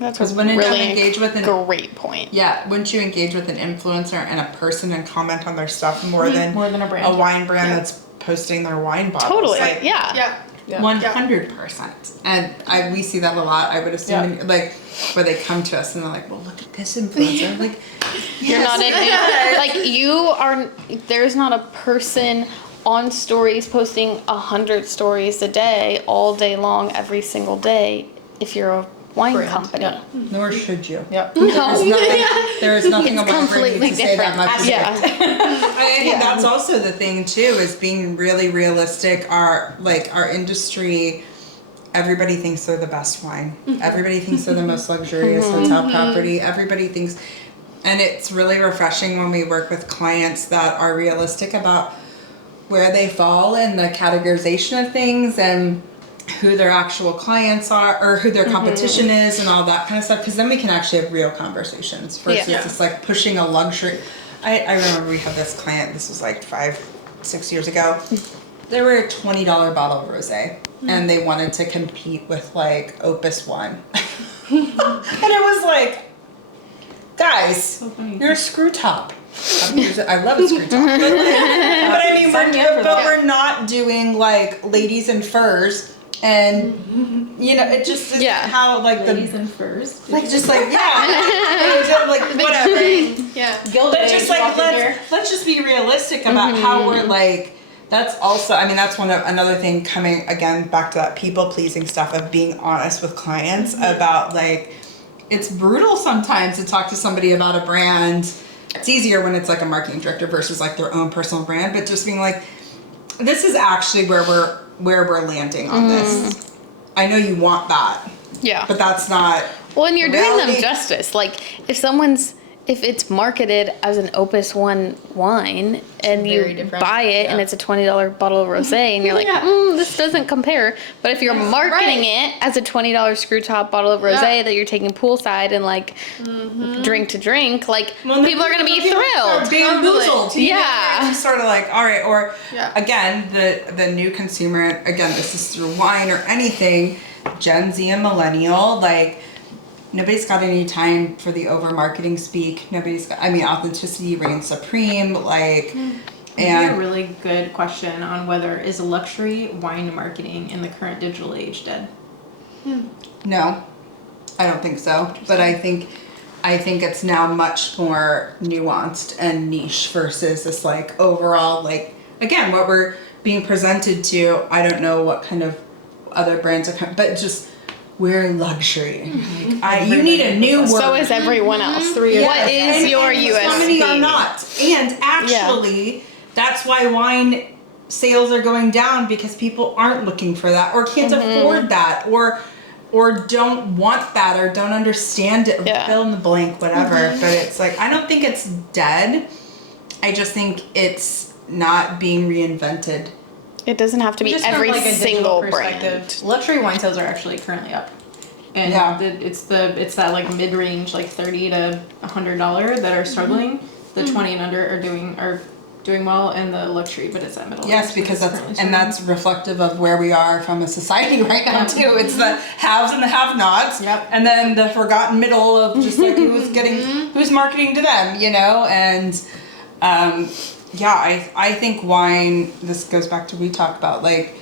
That's 'Cause a wouldn't you really engage with an- great point. Yeah, wouldn't you engage with an influencer and a person and comment on their stuff more than a brand. a wine brand that's posting their wine bottles? Totally. Like, Yeah. Yeah. 100%. And we see that a lot. I would assume, Yeah. like, where they come to us and they're like, well, look at this influencer. Like, You're not like you are. There's not a person on stories posting 100 stories a day, all day long, every single day. If you're a wine Brand, company, yeah. nor should you. Yep. There is nothing It's about it completely to say that different. much. Yeah. I think that's also the thing too, is being really realistic. Our industry, everybody thinks they're the best wine. Everybody thinks they're the most luxurious hotel property. Everybody thinks, and it's really refreshing when we work with clients that are realistic about where they fall in the categorization of things and who their actual clients are or who their competition is and all that kind of stuff, because then we can actually have real conversations versus Yeah. just like pushing a luxury. I remember we had this client, this was like 5-6 years ago. They were a $20 bottle of rosé and they wanted to compete with like Opus One. And it was like, guys, you're a screw top. I love a screw top. But I mean, we're not doing like ladies in furs. And you know, it just is how like Ladies in furs. like just like like whatever. Yeah. But just like let's just be realistic about how we're like. That's also, I mean, that's another thing coming again back to that people pleasing stuff of being honest with clients about like, it's brutal sometimes to talk to somebody about a brand. It's easier when it's like a marketing director versus like their own personal brand, but just being like, this is actually where we're landing on this. I know you want that. Yeah. But that's not. Well, and you're doing them reality. justice. Like, if it's marketed as an Opus One wine and Very you different. buy it and it's a $20 bottle of rosé and you're like, this doesn't compare. But if you're marketing it as a $20 screw top bottle of rosé that you're taking poolside and like drink to drink, like people are gonna be thrilled. Bamboozled. Yeah. It's sort of like, all right, or Yeah. again, the new consumer, again, this is through wine or anything, Gen Z and millennial, like, nobody's got any time for the over marketing speak. Authenticity reigns supreme. Like, I have a really good question on whether is luxury wine marketing in the current digital age dead? No, I don't think so. But I think I think it's now much more nuanced and niche versus this like overall, like, again, what we're being presented to. I don't know what kind of other brands are coming, but just we're luxury. Like, you need a new word. So is everyone else. What Yes. is your USP? So many are not. And actually, that's why wine sales are going down, because people aren't looking for that or can't afford that or don't want that or don't understand it, Yeah. fill in the blank, whatever. But it's like, I don't think it's dead. I just think it's not being reinvented. It doesn't have to be Just every from, like, a single digital brand. perspective, luxury wine sales are actually currently up, and Yeah. it's that like mid range, like $30 to $100 that are struggling. The 20 and under are doing well, and the luxury, but it's that middle. Yes, range because that's that's currently and that's reflective of where we are from a society right now too. It's the haves and the have-nots, Yep. and then the forgotten middle of just like who's marketing to them, you know. And I think wine. This goes back to we talked about, like,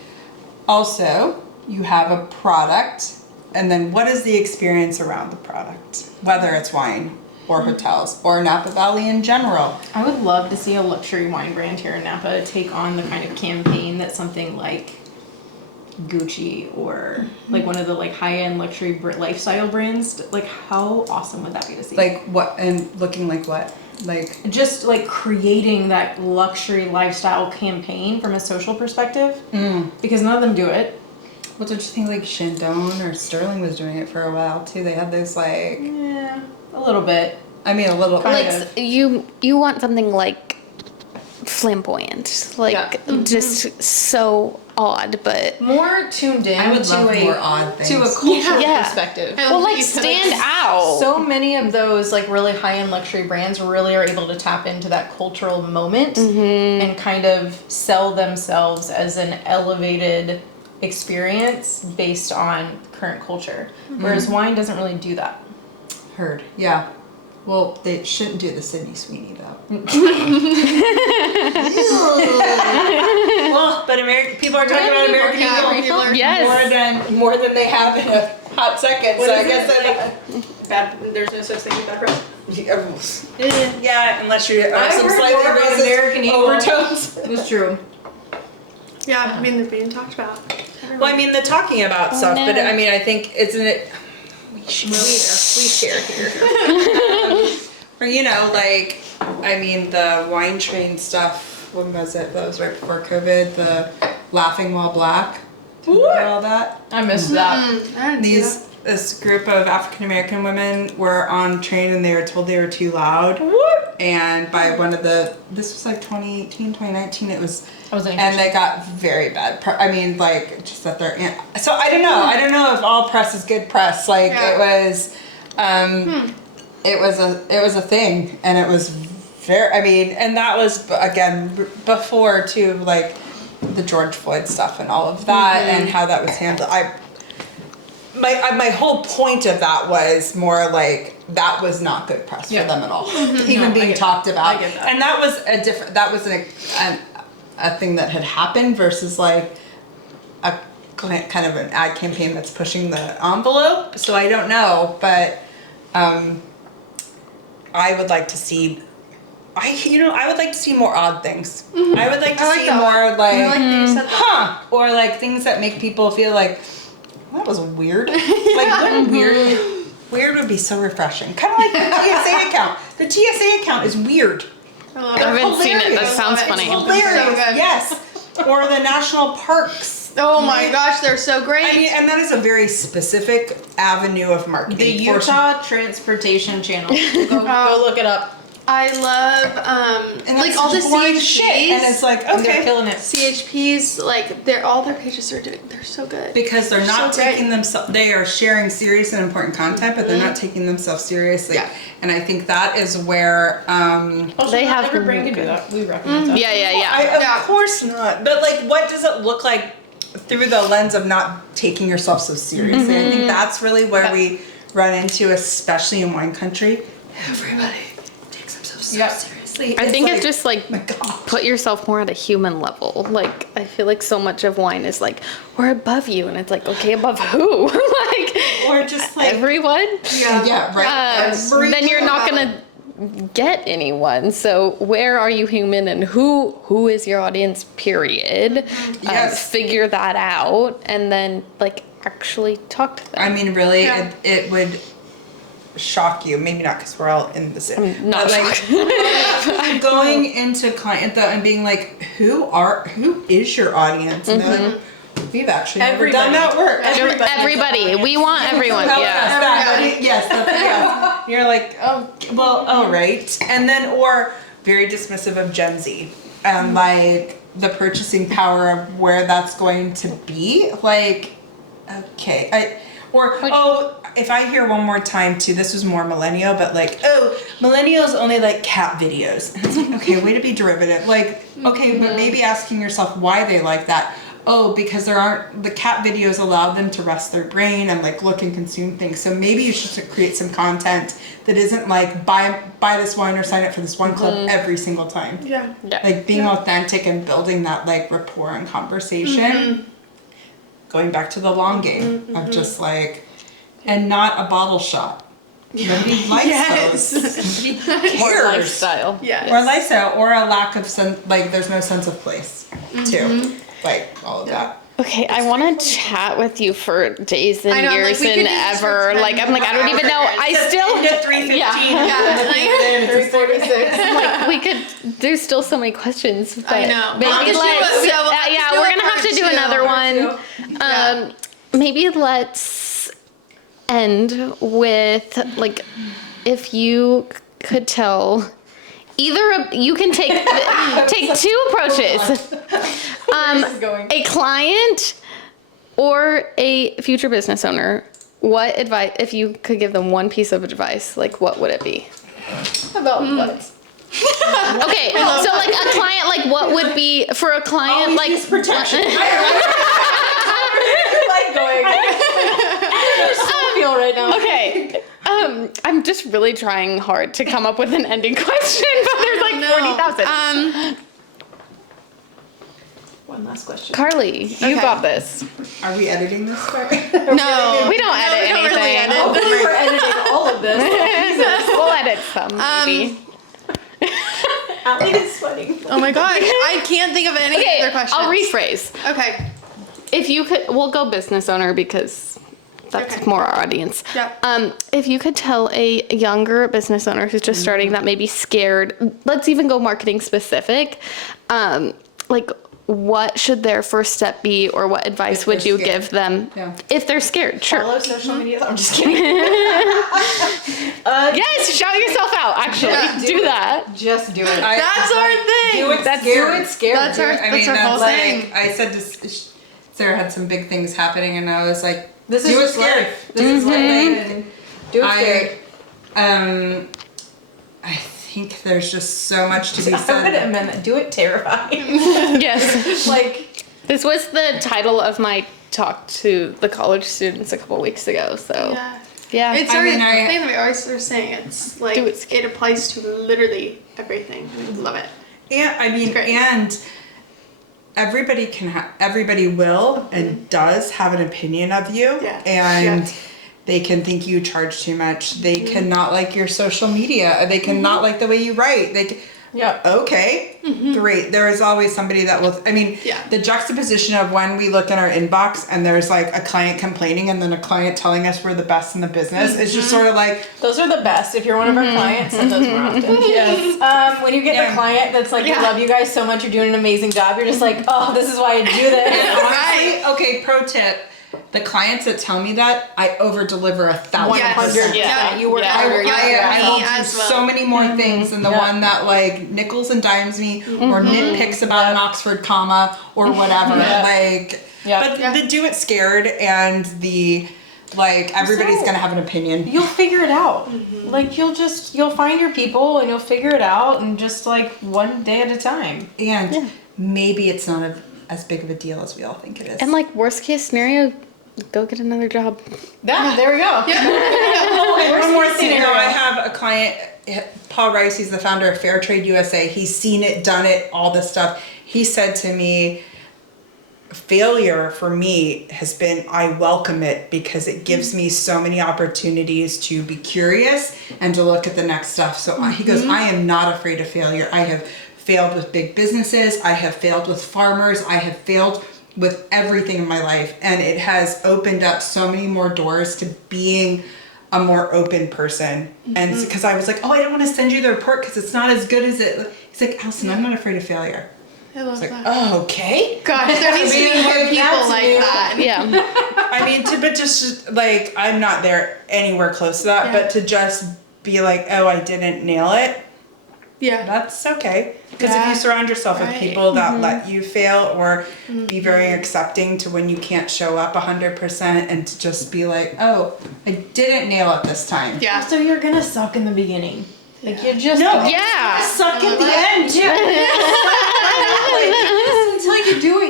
also you have a product, and then what is the experience around the product, whether it's wine or hotels or Napa Valley in general. I would love to see a luxury wine brand here in Napa take on the kind of campaign that something like Gucci or like one of the like high-end luxury lifestyle brands, like how awesome would that be to see? Like what, and looking like what? Like, just like creating that luxury lifestyle campaign from a social perspective, because none of them do it. well, don't you think like Chandon or Sterling was doing it for a while too? They had those like, Yeah, a little bit. I mean, a little. Kind Like of. you want something like flamboyant, like just so odd, but More tuned in I would to love a more odd to a things. cultural Yeah. perspective. well, like stand out. So many of those like really high-end luxury brands really are able to tap into that cultural moment and kind of sell themselves as an elevated experience based on current culture. Whereas wine doesn't really do that. Heard, yeah. Well, they shouldn't do the Sydney Sweeney though. Well, but people are talking about American Eagle Yes. more than they have in a hot second. So I guess Bad. There's no such thing as bad press. yeah, unless you are some heard slightly more about racist American Eagle. overtones. It's true. Yeah, I mean, they're being talked about. Well, I mean, the talking about stuff, but no. I mean, I think, isn't it, we share here. Or, you know, like, I mean, the wine train stuff, when was it? That was right before COVID, the Laughing While Black. Do you remember all that? I missed that. I didn't see that. This group of African American women were on train and they were told they were too loud. And by one of this was like 2018, 2019, it was, I wasn't and they got very bad. I mean, like, just that they're, so I don't know. I don't know if all press is good press. Like, Yeah. it was a thing, and it was very, I mean, and that was, again, before too, like, the George Floyd stuff and all of that, and how that was handled. My whole point of that was more like that was not good press for them at all, even being talked about. I get that. And that was a thing that had happened versus like a kind of an ad campaign that's pushing the envelope. So I don't know, but I would like to see. I would like to see more odd things. I would like to see that more one. like, I like that you said that. or like things that make people feel like, that was weird. Like, what weird would be so refreshing. Kind of like the TSA account. The TSA account is weird. I love I it. haven't seen it. That Hilarious. sounds It's funny. Hilarious. So good. Yes. Or the national parks. Oh my gosh, they're so great. I mean, and that is a very specific avenue of marketing. The for- Utah Transportation Channel. Go look it up. I love and like that's all the such boring CHPs. shit. And it's like, And they're okay. killing it. CHPs, like all their pages are doing. They're so good. Because they're not So great. taking themselves, they are sharing serious and important content, but they're not taking themselves seriously. Yeah. And I think that is where, Also, They not have every been brand can do good. that. We recommend that. Yeah. Of Yeah. course not. But like, what does it look like through the lens of not taking yourself so seriously? I think that's really where we run into, especially in wine country. Everybody takes themselves so Yep. seriously. I think it's just like my God. put yourself more at a human level. Like I feel like so much of wine is like we're above you, and it's like okay, above who? Like or just like everyone. yeah, right. Then you're not gonna get anyone. So where are you human, and who is your audience? Period. Yes. Figure that out, and then like actually talk to them. I mean, really, it would shock you. Maybe not because we're all in the same. Not like going into client though and being like, who is your audience? And they're like, we've actually never done that work. Everybody. We want everyone. Help Yeah. us, everybody. Yes, that's You're like, oh, well, all right. And then, or very dismissive of Gen Z and like the purchasing power of where that's going to be. Like, okay. If I hear one more time too, this was more millennial, but like, oh, millennials only like cat videos. And it's like, okay, way to be derivative. Like, okay, but maybe asking yourself why they like that. Oh, because the cat videos allow them to rest their brain and like look and consume things. So maybe you should create some content that isn't like buy this wine or sign up for this one club every single time. Yeah. Like being authentic and building that like rapport and conversation. Going back to the long game of just like, and not a bottle shop. Nobody likes those. Nobody Or cares. lifestyle. Yes. Or lifestyle, or a lack of like there's no sense of place too. Like all of that. Okay, I want to chat with you for days and I know, I'm years like, we could and do this for ever. 10 Like, I'm like, I don't even know. I still. At 3:15. Yeah. 3:46. Like, we could. There's still so many questions. But I know. Maybe We'll have to do let's. it. Yeah, we'll have to yeah, do we're a gonna have to part do two. another one. Yeah. Maybe let's end with like, if you could tell. You can take two approaches. A client or a future business owner. What advice, if you could give them one piece of advice, like what would it be? About what? Okay, so like a client, like what would be for a client, like protection. Like going. I so feel right now. Okay. I'm just really trying hard to come up with an ending question, but there's like 40,000. One last question. Carly, you Okay. got this. Are we editing this part? No. We don't edit we don't anything. really edit. Hopefully we're editing all of this. We'll edit some, maybe. Allie is sweating. Oh my gosh. I can't think of any Okay, other questions. I'll rephrase. Okay. If you could, we'll go business owner because that's Okay. more our audience. Yeah. If you could tell a younger business owner who's just starting that may be scared, let's even go marketing specific, like what should their first step be, or what advice If would they're you scared. give them Yeah. if they're scared? Sure. Follow social media. I'm just kidding. Yes, shout yourself out. Actually, Yeah, do that. Just do it. That's our thing. Do it That's- scared. Do it scared. That's our- I mean, our whole that's thing. like, I said this, Sarah had some big things happening and I was like, This is do it just scared. life. This is life. Do it scared. I think there's just so much to be I would said. amend that. Do it terrified. Yes. Like, This was the title of my talk to the college students a couple weeks ago. So yeah. It's I our mean, thing that we always are saying. It's like Do it. it applies to literally everything. I love it. Yeah, I mean, Great. and everybody will and does have an opinion of you. Yeah. And Yeah. they can think you charge too much. They cannot like your social media. They cannot like the way you write. yeah. Okay, great. There is always somebody that will, I mean, Yeah. the juxtaposition of when we look in our inbox and there's like a client complaining and then a client telling us we're the best in the business, it's just sort of like, Those are the best. If you're one of our clients, send those more often. yes. When you get Yeah. the client that's like, Yeah. I love you guys so much, you're doing an amazing job, you're just like, oh, this is why I do this. Honestly, okay, pro tip. The clients that tell me that, I over deliver 1,000%. Yes. Yeah. You work Yeah. harder. I will Me do as well. so many more things than the Yeah. one that like nickels and dimes me or nitpicks about an Oxford comma or whatever. Yeah. Like, Yeah. but Yeah. the do it scared and the like everybody's So- gonna have an opinion. You'll figure it out. Like you'll find your people and you'll figure it out, and just like one day at a time. And maybe it's not as big of a deal as we all think it is. And like worst case scenario, go get another job. There we go. One more scenario. I have a client, Paul Rice, he's the founder of Fair Trade USA. He's seen it, done it, all this stuff. He said to me, failure for me has been, I welcome it because it gives me so many opportunities to be curious and to look at the next stuff. So he goes, I am not afraid of failure. I have failed with big businesses. I have failed with farmers. I have failed with everything in my life. And it has opened up so many more doors to being a more open person. And because I was like, oh, I don't want to send you the report because it's not as good as it. He's like, Allison, I'm not afraid of failure. I love It's like, that. oh, okay. Gosh, there needs to be more people like that. Yeah. I mean, but just like, I'm not there anywhere close to that, Yeah. but to just be like, oh, I didn't nail it, Yeah. that's okay. Because if Yeah. you surround yourself with Right. people that let you fail or be very accepting to when you can't show up 100% and to just be like, oh, I didn't nail it this time. Yeah. So you're gonna suck in the beginning. Like you just No. Yeah. Suck at the end. until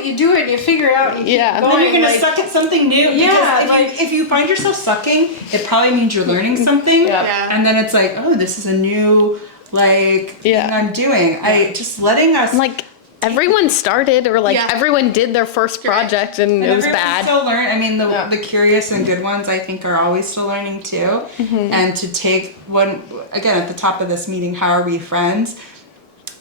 you do it, and you figure it out. And you Yeah. keep Then going, you're gonna like, suck at something new. Yeah, Because if you find yourself sucking, it probably means you're learning something. Yeah. Yeah. And then it's like, oh, this is a new thing Yeah. I'm doing. I just letting us Like everyone started or like Yeah. everyone did their first project and it was everyone's bad. still learn. I mean, Yeah. the curious and good ones I think are always still learning too. And to take one again at the top of this meeting, how are we friends?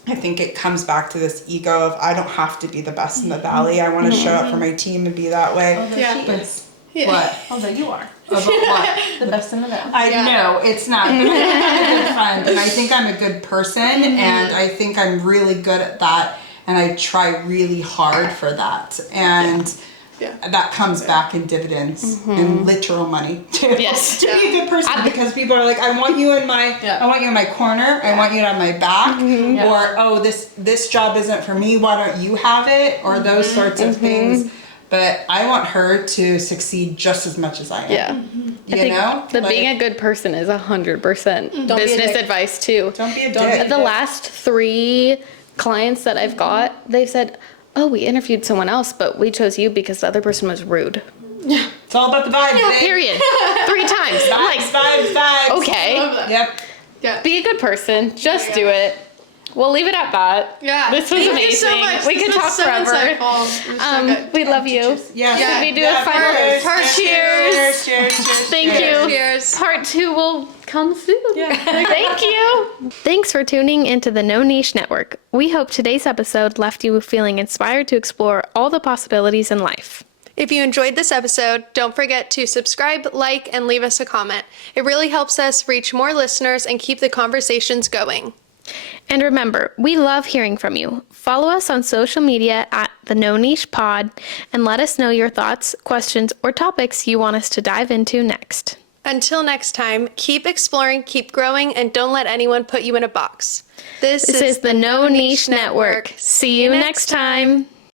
I think it comes back to this ego of I don't have to be the best in the valley. I want to show up for my team and be that way. Yeah. She is. Yeah. What? Although you are About what? the best in the valley. I Yeah. know it's not. But I think I'm a good friend, and I think I'm a good person, and I think I'm really good at that, and I try really hard for that, and Yeah. that comes back in dividends and literal money too. Yes. To be a good person, because people are like, I want you in my, Yeah. I want you in my corner, I want you to have my back, Yeah. or oh, this job isn't for me. Why don't you have it? Or those sorts of things. But I want her to succeed just as much as I am. Yeah. You I think know? the Like, being a good person is 100% Don't be a business dick. advice too. don't be a Don't dick. The last 3 clients that I've got, they've said, "Oh, we interviewed someone else, but we chose you because the other person was rude." It's all about the vibes, babe. Period. 3 times. I'm like, Vibes. okay, Love that. Yep. Yeah. be a good person. Just Yeah. do it. We'll leave it at that. Yeah. This was Thank amazing. you so much. We This could was talk so forever. insightful. It was so good. We love you. Yeah. Yeah. We do a final Cheers. Cheers. Thank you. Cheers. Part 2 will come soon. Thank you. Thanks for tuning into the No Niche Network. We hope today's episode left you feeling inspired to explore all the possibilities in life. If you enjoyed this episode, don't forget to subscribe, like, and leave us a comment. It really helps us reach more listeners and keep the conversations going. And remember, we love hearing from you. Follow us on social media at the No Niche Pod and let us know your thoughts, questions, or topics you want us to dive into next. Until next time, keep exploring, keep growing, and don't let anyone put you in a box. This This is the No Niche Network. See you next time.